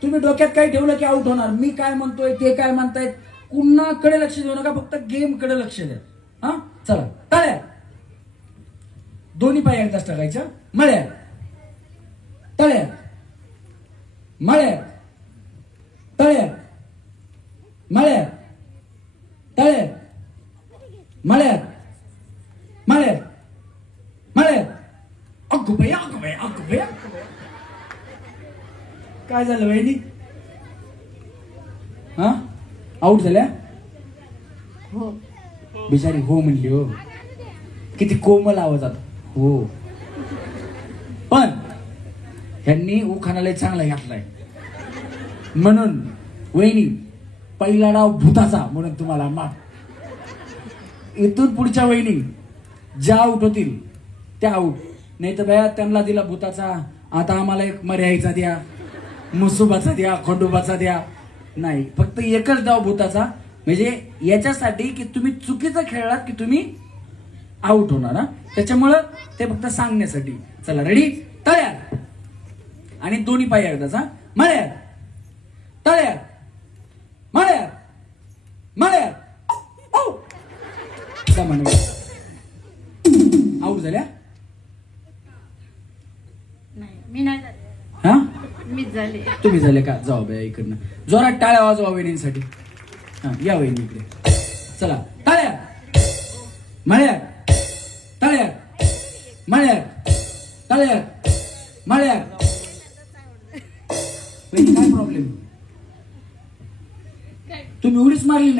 तुम्ही डोक्यात काय ठेवलं की आउट होणार. मी काय म्हणतोय ते काय म्हणतायत कुणाकडे लक्ष देऊ नका, फक्त गेम कडे लक्ष द्या. हा चला, तळ्यात दोन्ही पाय एकदाच टाकायच्या, मळ्यात तळ्यात मळ्यात तळ्यात मळ्यात तळ्यात मळ्यात मळ्यात मळ्यात. अगो बाई अगो बाई अगो बाई. काय झालं वहिनी? हा आउट झाल्या? हो. बिचारी हो म्हणली. हो, किती कोमल आवाजात हो. पण ह्यांनी उखाणाला चांगला घातलाय म्हणून वहिनी पहिला डाव भूताचा म्हणून तुम्हाला माफ. इथून पुढच्या वहिनी ज्या आउट होतील त्या आउट. नाही तर बया त्यांना दिला भूताचा, आता आम्हाला एक मर्यायचा द्या, मुसुबाचा द्या, खंडोबाचा द्या. नाही, फक्त एकच डाव भूताचा. म्हणजे याच्यासाठी की तुम्ही चुकीचं खेळलात की तुम्ही आउट होणार. हा त्याच्यामुळं ते फक्त सांगण्यासाठी. चला रेडी? तळ्यात आणि दोन्ही पाय एकदाचा, मळ्यात तळ्यात मळ्यात मळ्यात. आउट झाल्या? मी नाही झाले. हा मीच झाले. तुम्ही झाले का? जाऊ बाया इकडनं, जोरात टाळ्या वाजवा वहिनींसाठी. हा या वहिनी इकडे. चला, टाळ्यात मळ्यात तळ्यात मळ्यात तळ्यात मळ्यात. वहिनी काय प्रॉब्लेम? तुम्ही उडीच मारली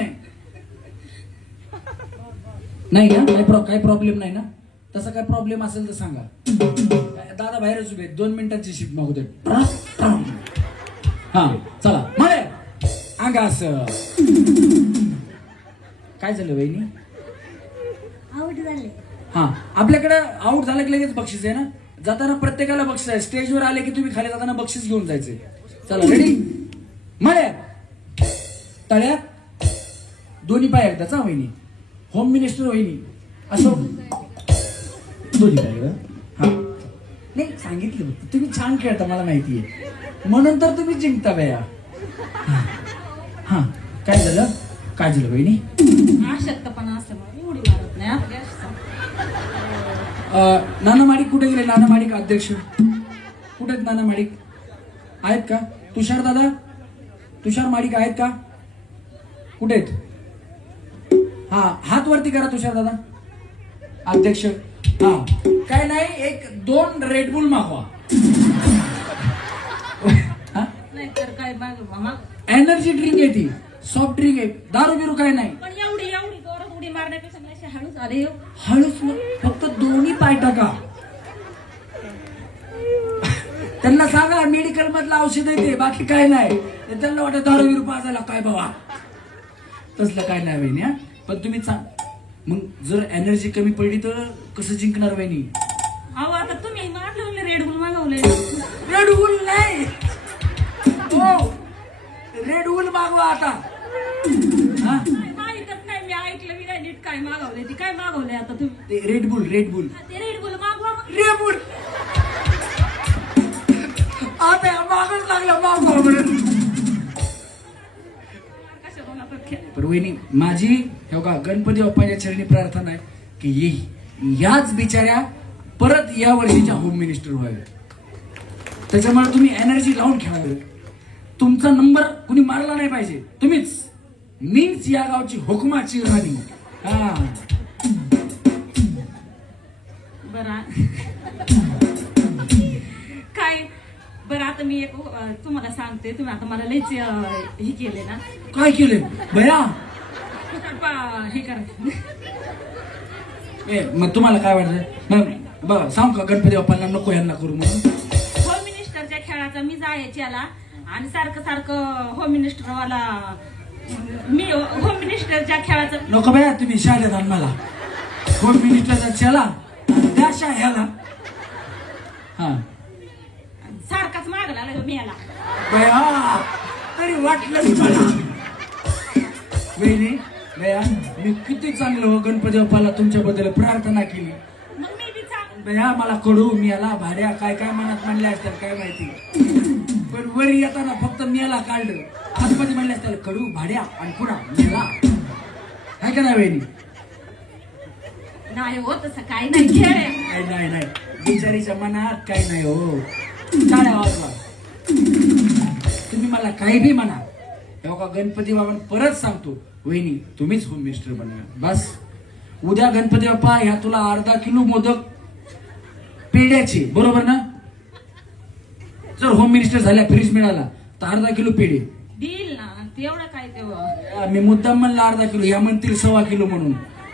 नाही ना? काही प्रॉब्लेम नाही ना? तसा काय प्रॉब्लेम असेल तर सांगा. दादा बाहेरच उभे, 2 मिनिटांची शिफ्ट मागू दे. हा चला, मळे अंगा असं. काय झालं वहिनी? आउट झाले. हा आपल्याकडे आउट झालं की लगेच बक्षीस आहे ना. जाताना प्रत्येकाला बक्षीस आहे. स्टेजवर आले की तुम्ही खाली जाताना बक्षीस घेऊन जायचे. चला रेडी? मळ्यात तळ्यात दोन्ही पाय एकदाचा वहिनी. होम मिनिस्टर वहिनी असो दोन्ही पाय. हा नाही सांगितलं, तुम्ही छान खेळता मला माहितीये, म्हणून तर तुम्ही जिंकता बया. हा काय झालं? काय झालं वहिनी? अशक्तपणा असल्यामुळे उडी मारत नाही. नाना माडिक कुठे गेले? नाना माडिक अध्यक्ष कुठे आहेत? नाना माडिक आहेत का? तुषार दादा, तुषार माडिक आहेत का? कुठे आहेत? हा हात वरती करा तुषार दादा अध्यक्ष. हा काय नाही, 1-2 रेडबुल मागवा. नाहीतर काय मागवा? एनर्जी ड्रिंक आहे ती, सॉफ्ट ड्रिंक आहे, दारू बिरू काय नाही. पण एवढी जोरात उडी मारण्यापेक्षा हळूच. अरे हळूच, फक्त दोन्ही पाय टाका. त्यांना सांगा मेडिकल मधलं औषध आहे ते, बाकी काय नाही. त्यांना वाटत दारू बिरू पाजायला काय बाबा, तसलं काय नाही वहिनी. हा पण तुम्ही मग जर एनर्जी कमी पडली तर कसं जिंकणार वहिनी? अहो आता तुम्ही मागवले रेडबुल मागवले. रेडबुल नाही, रेडबुल मागवा आता. माहितच नाही, मी ऐकलं मी नाही नीट. काय मागवले ती? काय मागवले आता तुम्ही? रेडबुल रेडबुल ते रेडबुल मागवा. रेडबुल आता मागच लागला मागवा म्हणून. पण वहिनी माझी हे बघा, गणपती बाप्पाच्या चरणी प्रार्थना आहे की याच बिचाऱ्या परत या वर्षीच्या होम मिनिस्टर व्हावे. त्याच्यामुळे तुम्ही एनर्जी लावून खेळावे. तुमचा नंबर कुणी मारला नाही पाहिजे. तुम्हीच मीच या गावची हुकमाची राणी. हा बरं बरं आता मी एक तुम्हाला सांगते. तुम्ही आता मला लयच हे केले ना. काय केले बया? हे करा. मग तुम्हाला काय वाटतं? बघा सांग का गणपती बाप्पांना नको यांना करू म्हणून. होम मिनिस्टरच्या खेळाचा मी जायची याला आणि सारखं सारखं होम मिनिस्टरवाला मी होम मिनिस्टरच्या खेळाचं नको बया, तुम्ही शाळेत आण मला. होम मिनिस्टरचा चला त्या शाळेला. हा सारखाच माग लागला मी याला. बया तरी वाटलं मला. वहिनी बया मी किती चांगलं हो गणपती बाप्पाला तुमच्याबद्दल प्रार्थना केली. मग मी बी चांगलं बया मला कडू मी याला भाड्या काय काय मनात म्हणले असतात काय माहिती. पण वरी येताना फक्त मेला काढलं. आतमध्ये म्हणले असतात कडू भाड्या आणि पुन्हा मेला. काय का नाही वहिनी? नाही हो तसं काही नाही. खेळ आहे. नाही नाही नाही बिचारीच्या मनात काही नाही हो. टाळ्या वाजवा. तुम्ही मला काही बी म्हणा. तेव्हा गणपती बाबा परत सांगतो वहिनी तुम्हीच होम मिनिस्टर बनवा बस. उद्या गणपती बाप्पा ह्या तुला अर्धा किलो मोदक पेढ्याचे बरोबर ना? जर होम मिनिस्टर झाल्या फ्रीज मिळाला तर अर्धा किलो पेढे देईल ना. तेवढं काय तेव्हा मी मुद्दाम म्हणला अर्धा किलो. या म्हणतील 1.25 किलो म्हणून.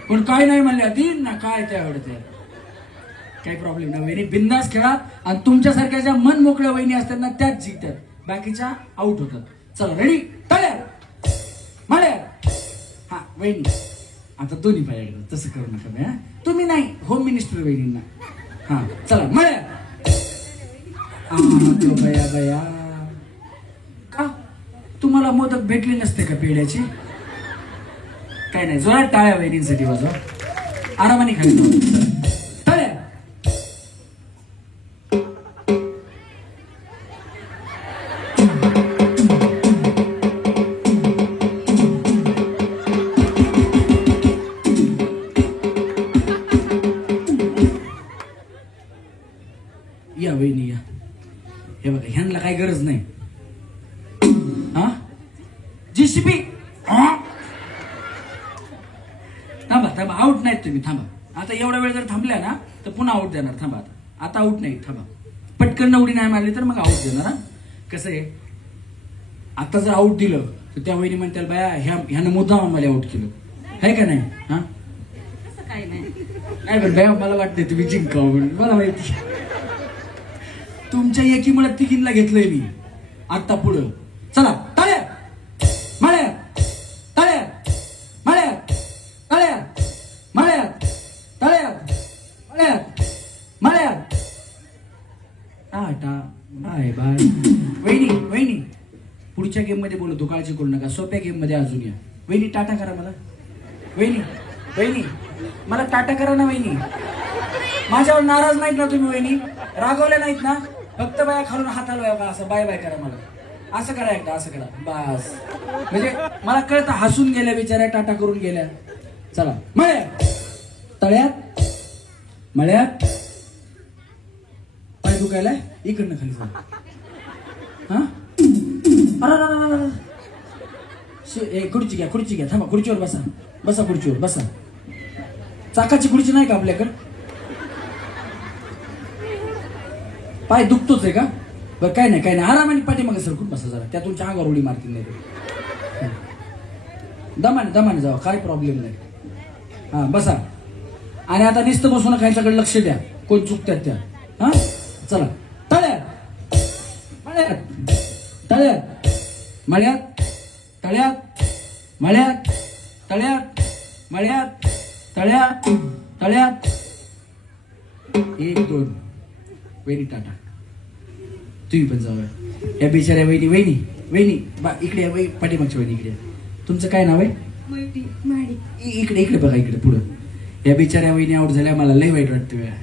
पण काय नाही म्हणल्या देईल ना. काय त्यावेळेस काही प्रॉब्लेम नाही. वहिनी बिंदास खेळा आणि तुमच्यासारख्या ज्या मन मोकळ्या वहिनी असतात ना त्याच जिंकतात. बाकीच्या आउट होतात. चला रेडी टाळ्या माळ्या. हा वहिनी आता दोन्ही पाय तसं करू नका. तुम्ही नाही होम मिनिस्टर वहिनींना. हा चला माळ्या. बया बया का तुम्हाला मोदक भेटले नसते का पेढ्याचे? काय नाही जोरात टाळ्या वहिनींसाठी वाजवा. आरामाने खाली टाळ्या. या वहिनी या. हे बघा ह्यांना काही गरज नाही. हा जीसीबी थांबा थांबा आउट नाहीत तुम्ही. थांबा आता एवढा वेळ जर थांबल्या ना तर पुन्हा आउट देणार. थांबा आता आउट नाही. थांबा पटकन उडी नाही मारली तर मग आउट देणार. कसं आहे आता जर आउट दिलं तर त्या वहिनी म्हणतात बाया ह्यानं मुद्दाम आम्हाला आउट केलं आहे का नाही? हा तसं काही नाही. नाही पण बाया मला वाटते तुम्ही जिंकावं म्हणून. मला माहिती तुमच्या एकीमुळे तिघींना घेतलंय मी. आता पुढं चला टाळ्या माळ्या टाळ्या माळ्या टाळ्या माळ्या टाळ्या माळ्या माळ्या. Tata bye bye. वहिनी वहिनी पुढच्या गेम मध्ये बोलतो काळजी करू नका. सोप्या गेम मध्ये अजून या. वहिनी टाटा करा मला. वहिनी वहिनी मला टाटा करा ना वहिनी. माझ्यावर नाराज नाहीत ना तुम्ही वहिनी? रागवले नाहीत ना? फक्त बाया खालून हात हलवा का असं बाय बाय करा मला. असं करा एकदा असं करा बस. म्हणजे मला कळतं हसून गेल्या बिचाऱ्या टाटा करून गेल्या. चला मळ्या तळ्यात मळ्यात. पाय दुखायलाय इकडनं खाली जा. हा खुर्ची घ्या खुर्ची घ्या. थांबा खुर्चीवर बसा. बसा खुर्चीवर बसा. चाकाची खुर्ची नाही का आपल्याकडे? पाय दुखतोच आहे का? बरं काय नाही काय नाही आरामाने पाठीमागे सरकून बसा जरा. त्या तुमच्या अंगावर उडी मारतील नाही. दमाने दमाने जावा काय प्रॉब्लेम नाही. हा बसा. आणि आता नुसतं बसून खायच्याकडे लक्ष द्या. कोण चुकतात त्या. हा चला तळ्यात मळ्यात तळ्यात मळ्यात तळ्यात मळ्यात तळ्यात मळ्यात तळ्यात तळ्यात. 1 2 वहिनी टाटा. तुम्ही पण जाऊया. या बिचाऱ्या वहिनी वहिनी वहिनी इकडे पाठीमागच्या वहिनी इकडे. तुमचं काय नाव आहे? इकडे इकडे बघा इकडे पुढं. या बिचाऱ्या वहिनी आउट झाल्या. मला लय वाईट वाटतं. वेळा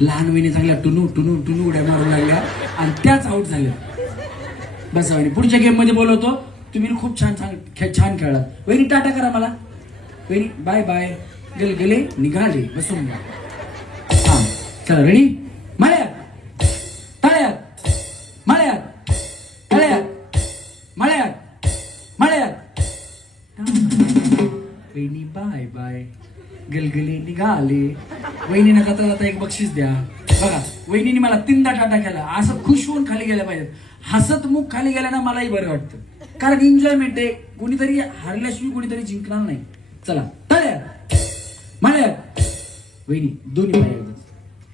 लहान वहिनी चांगल्या टुनू टुनू टुनू उड्या मारून लागल्या आणि त्याच आउट झाल्या. बसा वहिनी पुढच्या गेम मध्ये बोलवतो. तुम्ही खूप छान छान खेळलात. वहिनी टाटा करा मला. वहिनी बाय बाय. गेले निघाले बसून. हा चला रेडी मळ्यात तळ्यात मळ्यात तळ्यात मळ्यात मळ्यात. वहिनी बाय बाय. गलगले निघाले. वहिनी नका तर आता एक बक्षीस द्या. बघा वहिनीने मला 3दा टाटा केला, असं खुश होऊन खाली गेल्या पाहिजे. हसत मुख खाली गेल्यानं मलाही बरं वाटतं, कारण एन्जॉयमेंट आहे. कोणीतरी हरल्याशिवाय कोणीतरी जिंकणार नाही. चला टाळ्या माळ्या. वहिनी दोन्ही पाय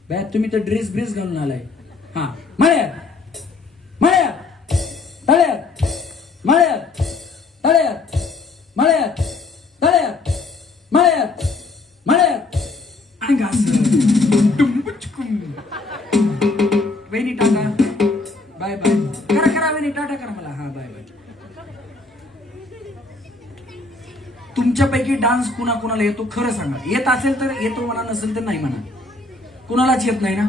बॅ, तुम्ही तर ड्रेस घालून आलाय. हा माळ्या माळ्या टाळ्या माळ्या टाळ्या माळ्या टाळ्या माळ्या माळ्या आणि घास. वहिनी टाटा बाय बाय करा वहिनी टाटा करा मला. हा बाय बाय. तुमच्यापैकी डान्स कुणाला येतो खरं सांगा. येत असेल तर येतो म्हणा, नसेल तर नाही म्हणा. कुणालाच येत नाही ना.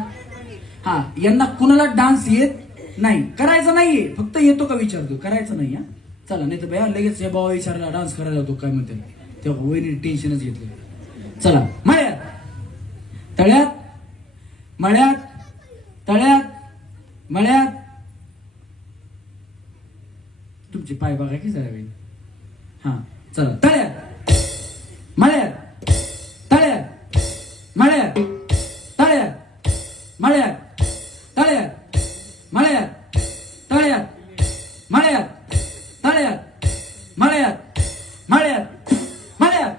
हा यांना कुणाला डान्स येत नाही, करायचं नाहीये, फक्त येतो का विचारतो, करायचं नाही. हा चला, नाही तर बया लगेच या बाबा विचारला डान्स करायला होतो काय म्हणते, तेव्हा वहिनी टेन्शनच घेतलं. चला मळ्यात तळ्यात मळ्यात तळ्यात मळ्यात. तुमचे पाय बघा की जरा वेळ. हा चला तळ्यात मळ्यात तळ्यात मळ्यात तळ्यात मळ्यात तळ्यात मळ्यात तळ्यात मळ्यात तळ्यात मळ्यात मळ्यात मळ्यात.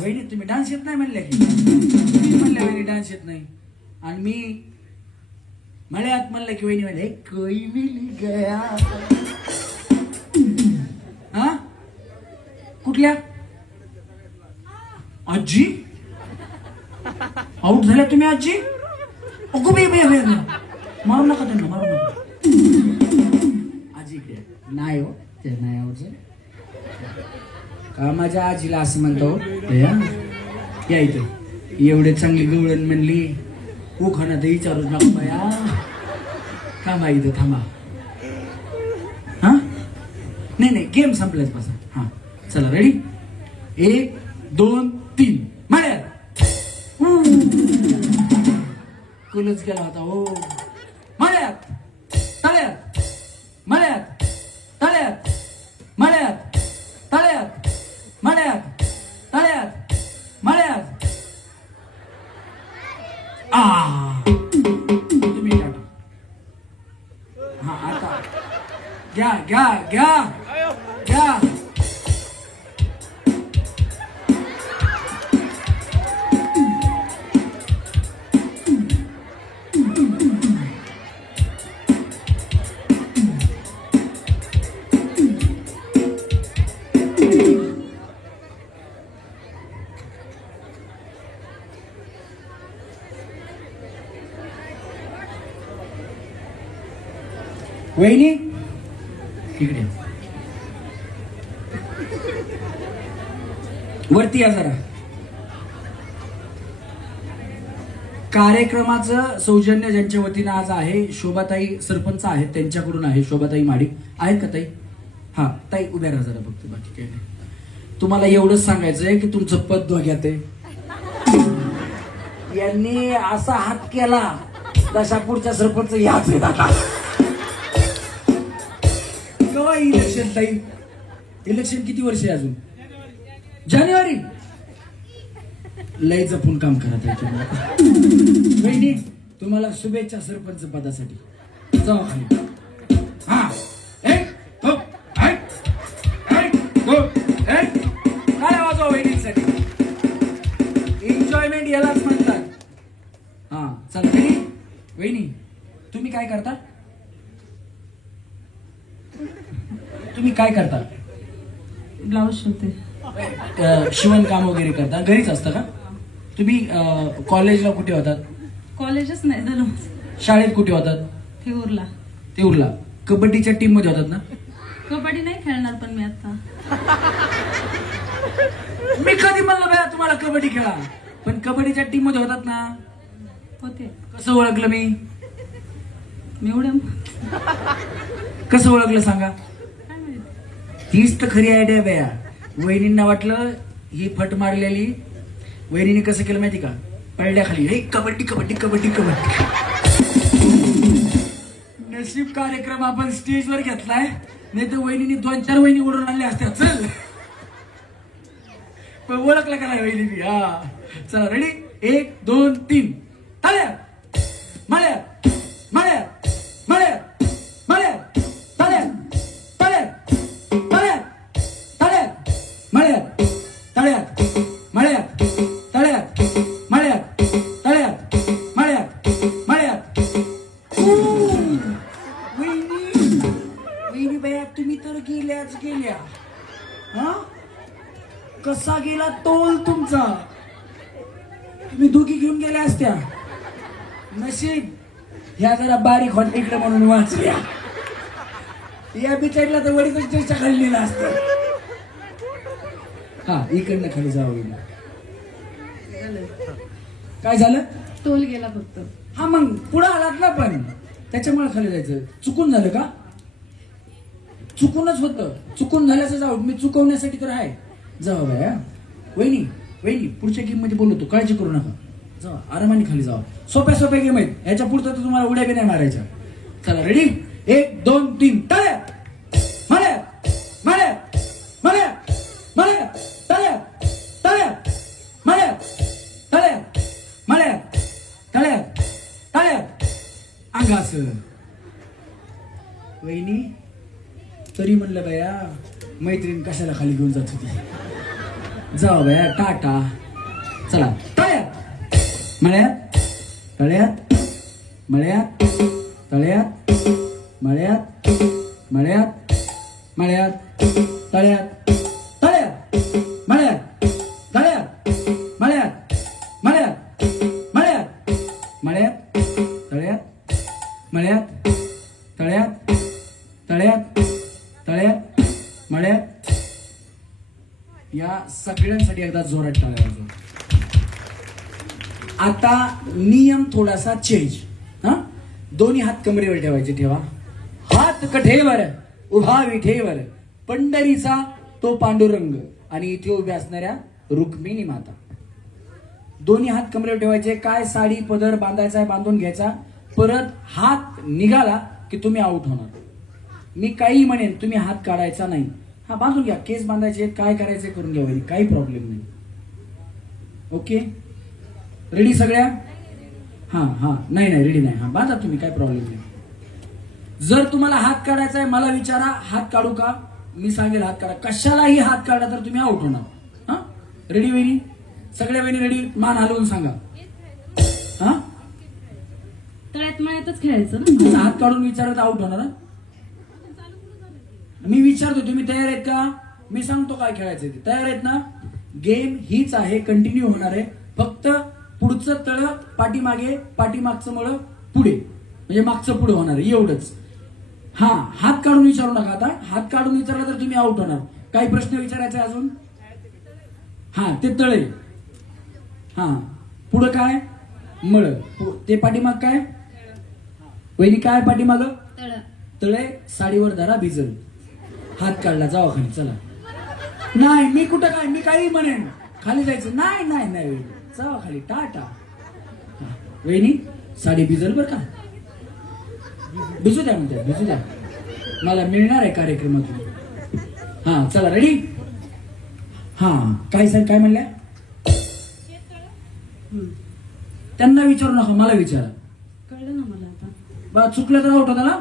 वहिनी तुम्ही डान्स येत नाही म्हणल्या की, तुम्ही म्हणल्या वहिनी डान्स येत नाही, आणि मी मळ्यात म्हणलं की वहिनी म्हणले कोई मिल गया. हा कुठल्या आजी आऊट झाल्या तुम्ही आजी? अगो बे बे बे मारू नका त्यांना, मारू नका. आजी इकडे नाही हो, ते नाही आऊट झाले का माझ्या आजीला असं म्हणतो. या इथं एवढे चांगली गवळण म्हणली उखाणा तर विचारूच नका बाया. थांबा इथं थांबा. हा नाही गेम संपल्याच पासून. हा चला रेडी 1 2 3 मळ्यात. कुलच गेला होता हो. मळ्यात तळ्यात मळ्यात तळ्यात मळ्यात तळ्यात मळ्यात तळ्यात मळ्यात. तुम्ही टाटा. हा आता घ्या घ्या घ्या घ्या. वहिनी इकडे वरती या जरा. कार्यक्रमाचं सौजन्य ज्यांच्या वतीनं आज आहे, शोभाताई सरपंच आहेत, त्यांच्याकडून आहे. शोभाताई माडिक आहेत का ताई? हा ताई उभ्या राहा जरा, फक्त बाकी काही नाही. तुम्हाला एवढंच सांगायचंय की तुमचं पद धोक्यात आहे. यांनी असा हात केला तसा पुढचा सरपंच याच आहे आता. केव्हा इलेक्शन ताई? इलेक्शन किती वर्ष आहे अजून? जानेवारी. लय जपून काम करत आहे तुम्ही. तुम्हाला शुभेच्छा सरपंच पदासाठी. जाऊ खाली. हा 1 2 1 2 1. काय वाजवा वहिनीसाठी. एन्जॉयमेंट यालाच म्हणतात. हा चला रेडी. वहिनी तुम्ही काय करता? तुम्ही काय करता? ब्लाऊज शिवते. शिवण काम वगैरे करता? घरीच असता का तुम्ही? कॉलेजला कुठे होतात? कॉलेजच नाही झालं. शाळेत कुठे होतात? थेऊरला. तेऊरला. कबड्डीच्या टीम मध्ये होतात ना? कबड्डी नाही खेळणार पण मी आता. मी कधी म्हणलं बाया तुम्हाला कबड्डी खेळा, पण कबड्डीच्या टीम मध्ये होतात ना? होते. कसं ओळखलं मी? एवढं कसं ओळखलं सांगा? तीच तर खरी आयडिया बया. वहिनींना वाटलं ही फट मारलेली. वहिनीने कसं केलं माहिती का? पडल्या खाली हे कबड्डी कबड्डी कबड्डी कबड्डी. नशीब कार्यक्रम आपण स्टेजवर घेतलाय, नाही तर वहिनीने 2-4 वहिनी ओढून आणल्या असत्या. चल पण ओळखलं का नाही वहिनीने? हा चला रेडी 1 2 3 टाळ्या. मळ्यात मळ्यात मळ्यात मळ्यात तळ्यात तळ्यात तळ्यात तळ्यात मळ्यात तळ्यात मळ्यात तळ्यात मळ्यात तळ्यात मळ्यात मळ्यात वहिनी बाया तुम्ही तर गेल्याच गेल्या हा कसा गेला तोल तुमचा तुम्ही दोघी घेऊन गेल्या असत्या नशीब ह्या जरा बारीक हॉट इकडे म्हणून वाचल्या या बिचारीला तर वडीच चर्चा खाल्लेला असत हा इकडनं खाली जावं काय झालं तोल गेला फक्त. हा मग पुढे आलात ना पण त्याच्यामुळे खाली जायचं चुकून झालं का चुकूनच होतं चुकून झाल्याचं जाऊ मी चुकवण्यासाठी तर आहे जावा बाया वहिनी वहिनी पुढच्या गेम मध्ये बोलतो काळजी करू नका जावा आरामाने खाली जावा सोप्या गेम आहेत याच्या पुढचं तर तुम्हाला उड्या बी नाही मारायच्या चला रेडी 1 2 3 तळ्यात मळ्यात मळ्यात मळ्यात मळ्यात तळ्यात तळ्यात मळ्यात तळ्यात मळ्यात तळ्यात तळ्यात अंगास वहिनी तरी म्हणलं बाया मैत्रीण कशाला खाली घेऊन जात होती जाऊ बाया टाटा चला तळ्यात मळ्यात तळ्यात मळ्यात तळ्यात मळ्यात मळ्यात मळ्यात तळ्यात तळ्यात मळ्यात तळ्यात मळ्यात मळ्यात मळ्यात मळ्यात तळ्यात मळ्यात तळ्यात तळ्यात तळ्यात मळ्यात या सगळ्यांसाठी एकदा जोरात टाळ्या वाजवा. आता नियम थोडासा चेंज हा दोन्ही हात कमरेवर ठेवायचे ठेवा हात कठेवर उभा विठेवर पंढरीचा तो पांडुरंग आणि इथे उभ्या असणाऱ्या रुक्मिणी माता दोन्ही हात कमरेवर ठेवायचे काय साडी पदर बांधायचा आहे बांधून घ्यायचा परत हात निघाला की तुम्ही आउट होणार मी काही म्हणेन तुम्ही हात काढायचा नाही हा बांधून घ्या केस बांधायचे काय करायचे करून घ्या काही प्रॉब्लेम नाही ओके रेडी सगळ्या हा हा नाही रेडी नाही हा बांधा तुम्ही काय प्रॉब्लेम नाही जर तुम्हाला हात काढायचा आहे मला विचारा हात काढू का मी सांगेल हात काढा कशालाही हात काढला तर तुम्ही आउट होणार हा रेडी वहिनी सगळ्या वहिनी रेडी मान हलवून सांगा हा तळ्यात मळ्यातच खेळायचं ना हात काढून विचारत आउट होणार मी विचारतो तुम्ही तयार आहेत का मी सांगतो काय खेळायचं ते तयार आहेत ना गेम हीच आहे कंटिन्यू होणार आहे फक्त पुढचं तळ पाठीमागे पाठीमागचं मळ पुढे म्हणजे मागचं पुढे होणार आहे एवढंच हा हात काढून विचारू नका आता हात काढून विचारला तर तुम्ही आउट होणार काही प्रश्न विचारायचे अजून हा ते तळे हा पुढं काय मळ ते पाठीमाग काय वहिनी काय पाठीमाग तळे साडीवर धरा भिजल हात काढला जावा खाली चला नाही मी कुठं काय मी काही म्हणेन खाली जायचं नाही नाही नाही जावा खाली टाटा वहिनी साडी भिजल बर का भिजू द्या म्हणते भिजू द्या मला मिळणार आहे कार्यक्रमातून हा चला रेडी हा काय सर काय म्हणल्या त्यांना विचारू नका मला विचारा कळलं ना मला आता बा चुकलं तर आउट होता ना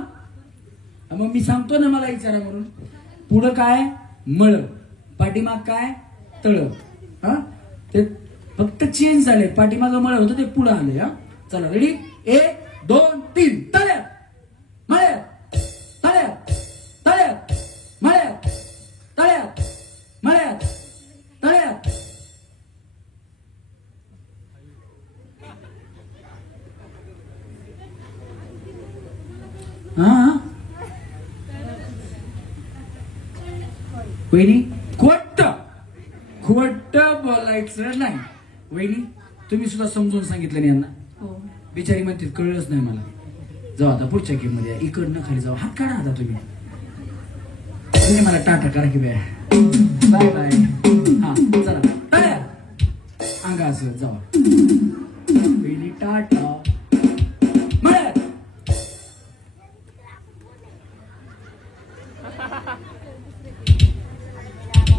मग मी सांगतो ना मला विचारा म्हणून पुढं काय मळ पाठीमाग काय तळ हा ते फक्त चेंज झाले पाठीमाग मळ होतं ते पुढं आले हा चला रेडी 1 2 3 तळ्यात मळ्यात तळ्यात तळ्यात मळ्यात तळ्यात मळ्यात तळ्यात हा वहिनी खोट बोलायचं नाही वहिनी तुम्ही सुद्धा समजून सांगितलं नाही यांना बिचारी म्हणते कळलंच नाही मला जाऊ आता पुढच्या गेम मध्ये इकडनं खाली जाऊ हात काढा आता तुम्ही मला टाटा करा की बाय बाय हा चला अंगा असं जावा वहिनी टाटा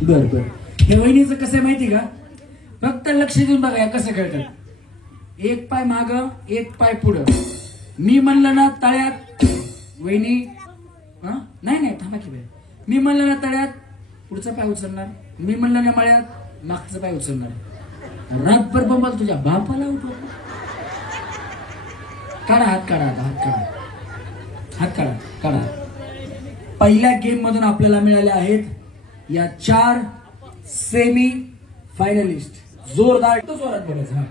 बर बर हे वहिनीचं कसं आहे माहिती का फक्त लक्ष देऊन बघा कसं खेळतात एक पाय माग एक पाय पुढं मी म्हणलं ना तळ्यात वहिनी नाही थांबा की बाई. मी म्हणलं ना तळ्यात पुढचा पाय उचलणार, मी म्हणलं ना मळ्यात मागचा पाय उचलणार. रातभर बंबाल तुझ्या बापाला उठव. काढा हात काढा हात काढा. पहिल्या गेम मधून आपल्याला मिळाले आहेत या 4 सेमी फायनलिस्ट. जोरदार जोरात बोलायचं. हा.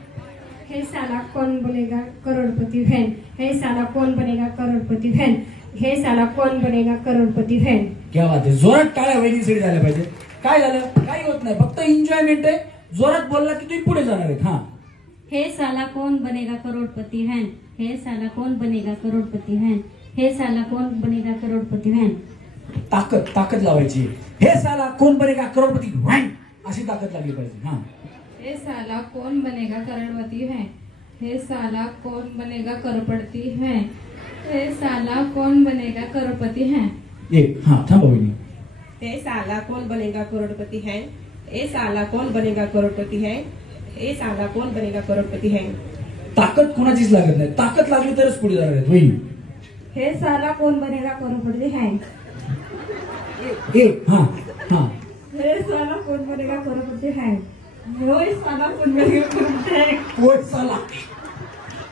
हे साला कौन बनेगा करोड़पति बहन, हे साला कौन बनेगा करोड़पति बहन, हे साला कौन बनेगा करोड़पति बहन. क्या बात आहे. जोरात टाळ्या वहिनीसाठी झाल्या पाहिजे. काय झालं काही होत नाही, फक्त एन्जॉयमेंट आहे. जोरात बोलला की तुम्ही पुढे जाणार आहेत. हा. हे साला कौन बनेगा करोड़पति है, हे साला कौन बनेगा करोड़पति है, हे साला कौन बनेगा करोड़पति है. ताकद लावायची. हे साला कोण बनेगा करोडपती अशी ताकद लागली पाहिजे. हा. हे साला कौन बनेगा करोड़पति है, हे साला कौन बनेगा करोड़पति है, हे साला कौन बनेगा करोड़पति है. हा थांबा वहिनी. हे साला कौन बनेगा करोड़पति है, ए साला कौन बनेगा करोड़पति है, ए साला कौन बनेगा करोड़पति है. ताकद कोणाचीच लागत नाही, ताकद लागली तरच पुढे जाणार आहेत वहिनी. हे साला कौन बनेगा करोड़पति है, हा. हे साला कौन बनेगा करोड़पति है, हे साला कौन बनेगा करोड़पति है. कोण साला.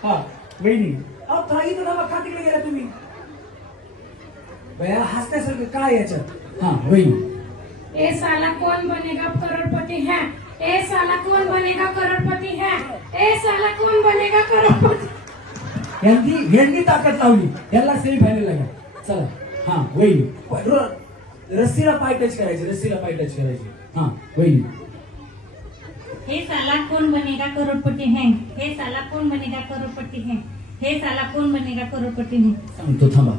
हा वहिनी. अहो काही तर का तिकडे गेला तुम्ही बया हसण्यासारखं काय याच्यात. हा वहिनी. ए साला कौन बनेगा करोड़पति है, ए साला कौन बनेगा करोड़पति है, ए साला कौन बनेगा करोड़पति. यांनी ताकद लावली. याला सेमी फायनल लागला. चला. हा वहिनी. रस्सीला पाय टच करायचे. हा वहिनी. हे साला कौन बनेगा करोड़पति है, हे साला कौन बनेगा करोड़पति है, हे साला कौन बनेगा करोड़पति है. सांगतो थांबा.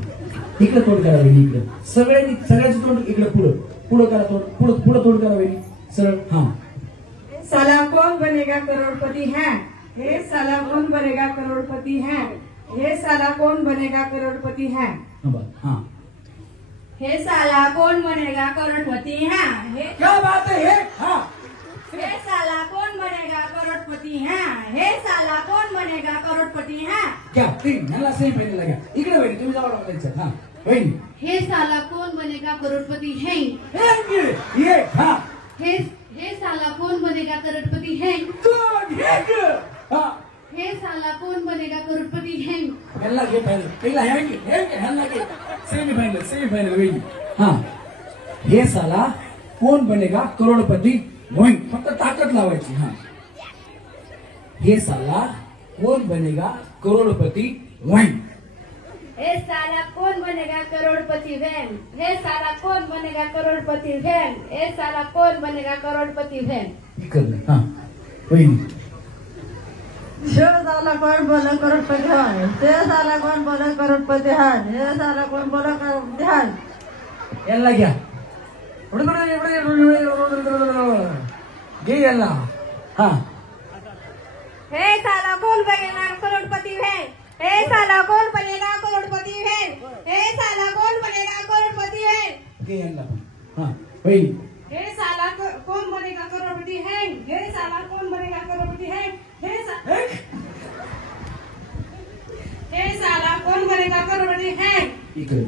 इकडे तोंड करा वहिनी. इकडे सगळ्याचं तोंड इकडे पुढं करा. पुढं तोंड करा वहिनी. सरळ. हा. साला कौन बनेगा करोड़पति है, हे साला कौन बनेगा करोड़पति है, हे साला कौन बनेगा करोड़पति है. हा. हे साला कौन बनेगा करोड़पति है, क्या बात है. हा. हे साला कौन बनेगा करोड़पति है, हे साला कौन बनेगा करोड़पति है. क्या मला सेमी फायनल लागला. इकडे वहिनी तुम्ही जाऊ बोलायचं. हा वहिनी. हे साला कौन बनेगा करोड़पति है, ये. हा. हे साला कौन बनेगा करोड़पति है, हा. हे साला कौन बनेगा करोड़पति है. ह्याला घे फायनल. पहिला ह्याला घे सेमी फायनल वहिनी. हा. हे साला कोण बनेगा करोडपती होईल. फक्त ताकद लावायची. हा. हे साला कोण बनेगा करोडपती होईल. हे साला कौन बनेगा करोड़पति बहन, हे साला कौन बनेगा करोड़पति बहन, हे साला कौन बनेगा करोड़पति बहन. हा वहिनी. हे साला कौन बनेगा करोड़पति है, हे साला कौन बनेगा करोड़पति है, हे साला कौन बनेगा करोड़पति है. याला घ्या. घे याला. हा. हे साला कौन बनेगा करोड़पति है, हे साला कौन बनेगा करोड़पति है, हे साला कौन बनेगा करोड़पति है. घे याला. हा वहिनी. हे साला कौन बनेगा करोड़पति है, हे साला कौन बनेगा करोड़पति है, हे साला कौन बनेगा करोड़पति है. इकडे.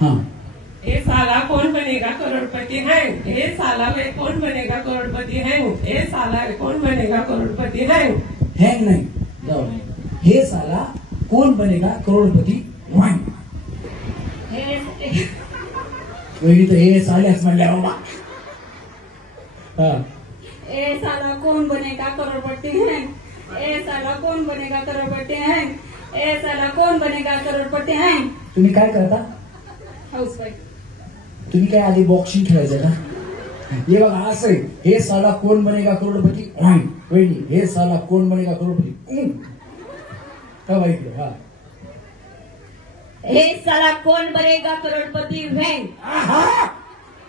हा. ए साला कौन बनेगा करोड़पति है, ए साला में कौन बनेगा करोड़पति है, ए साला कौन बनेगा करोड़पति है. हँग नाही जाऊ. हे साला कोण बनेगा करोडपती होईल. वहिनी तर हे साल्याच म्हणल्या बाबा. हा. ए साला कौन बनेगा करोड़पति है, ए साला कौन बनेगा करोड़पति है, ए साला कौन बनेगा करोड़पति है. तुम्ही काय करता. हाऊसवाईफ. तुम्ही काय आधी बॉक्सिंग खेळायचं का. हे बघा असं आहे. हे साला कोण बनेगा करोडपती होईल. वहिनी. हे साला कोण बनेगा करोडपती. का इकडे. हा. हे साला कौन बनेगा करोड़पति है.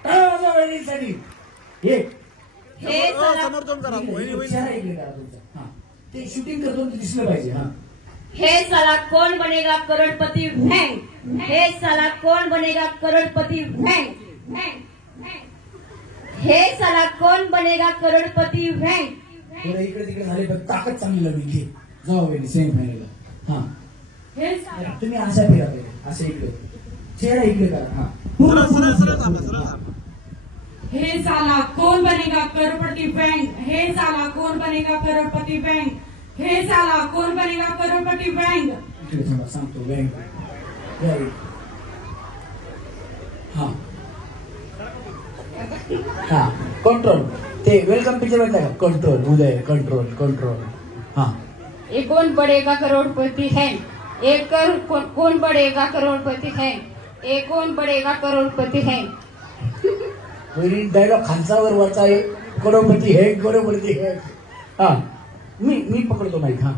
वहिनीसाठी. हे साला समर्थन करा. इकडे करा तुमचं. हा. ते शूटिंग करतो ते दिसलं पाहिजे. हा. हे साला कौन बनेगा करोड़पति है, हे साला कौन बनेगा करोड़पति है, हे साला कौन बनेगा करोड़पति है. इकडे तिकडे झाले पण ताकद चांगली लागली. घे जाऊ वहिनी सेमी फायनलला. हा. हे साला तुम्ही अशा फिरा पहिले, असं इकडे चेहरा इकडे करा. हा हे साला कौन बनेगा करोड़पति बैंक, हे साला कौन बनेगा करोड़पति बैंक, हे साला कौन बनेगा करोड़पति बैंक. इकडे थांबा, सांगतो बँक. हा हा कंट्रोल. ते वेलकम पिक्चर भेटला का? कंट्रोल उदय, कंट्रोल कंट्रोल. हा एक कौन बड़ेगा करोड़पति है, एक कौन बड़ेगा करोड़पति है, एक कौन बड़ेगा करोड़पति है. डायलॉग खालचावर वरचा आहे. करोडपती है, करोडपती है. हा मी पकडतो माहिती. हा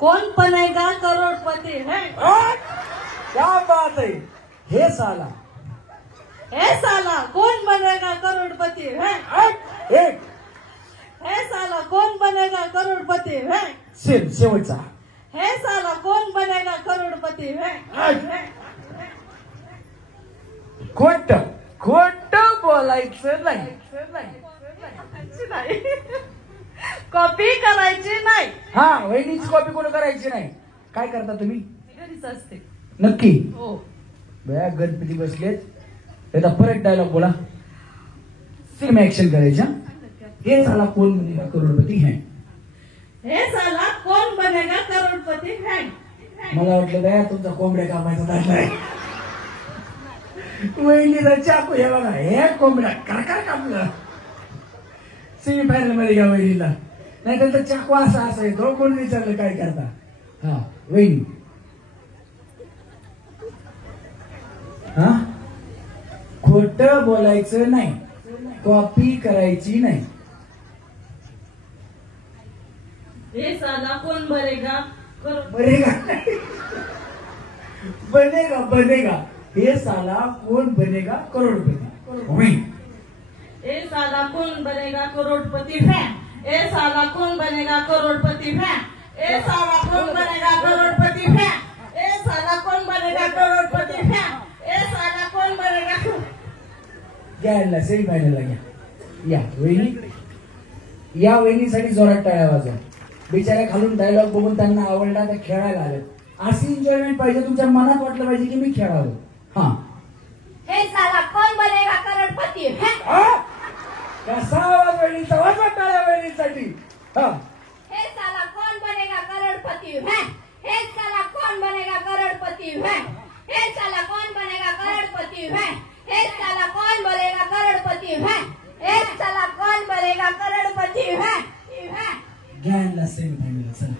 कौन बनेगा करोड़पति है. क्या बात है. हे साला हे साला कौन बनेगा करोड़पति है. एक हे साला कौन बनेगा करोड़पति है. शेवटचा. हे साला कौन बनेगा करोड़पति है. खोट खोट बोलायचं नाही. कॉपी करायची नाही. हा वहिनीची कॉपी कोण करायची नाही. काय करता तुम्ही? घरीच असते. नक्की? हो. बया गणपती बसलेत. आता परत डायलॉग बोला. सेम ऍक्शन करायच्या. हे साला कोण बनेगा करोडपती है. हे साला कौन बनेगा करोड़पति है. मला वाटलं बया तुमचा कोंबड्या कामायचा दाखला आहे. वहिनीला चाकू हे बघा, हे कोंबड्या काय कापलं. सेमी फायनल मध्ये घ्या वहिनीला. नाही तर चाकू असा येतो. कोण विचारलं काय करता. हा वहिनी. हा खोट बोलायचं नाही, कॉपी करायची नाही. हे साला कौन बनेगा बनेगा बनेगा बनेगा. हे साला कोण बनेगा करोडपती. हे साला कौन बनेगा करोड़पति है. हे साला कौन बनेगा करोड़पति है. हे साला कौन बनेगा करोड़पति है. हे साला कौन बनेगा करोड़पति है. हे साला कौन बनेगा. घ्यायला सेमी फायनलला घ्या. या वहिनी, या वहिनीसाठी जोरात टाळ्या वाजवा. बिचाऱ्या खालून डायलॉग बघून त्यांना आवडला, त्या खेळायला आलेत. अशी एन्जॉयमेंट पाहिजे. तुमच्या मनात वाटलं पाहिजे की मी खेळावं. हा हे साला कौन बनेगा करोड़पति है. कसा आवाज वहिनीचा. वाजवा टाळ्या वहिनीसाठी. हा हे साला कौन बनेगा करोड़पति है. हे साला कौन बनेगा करोड़पति है. हे साला कौन बनेगा करोड़पति है. हे साला कौन बनेगा करोड़पति है. हे साला कौन बनेगा करोड़पति है. घ्यायला सेमी फायनलला चला.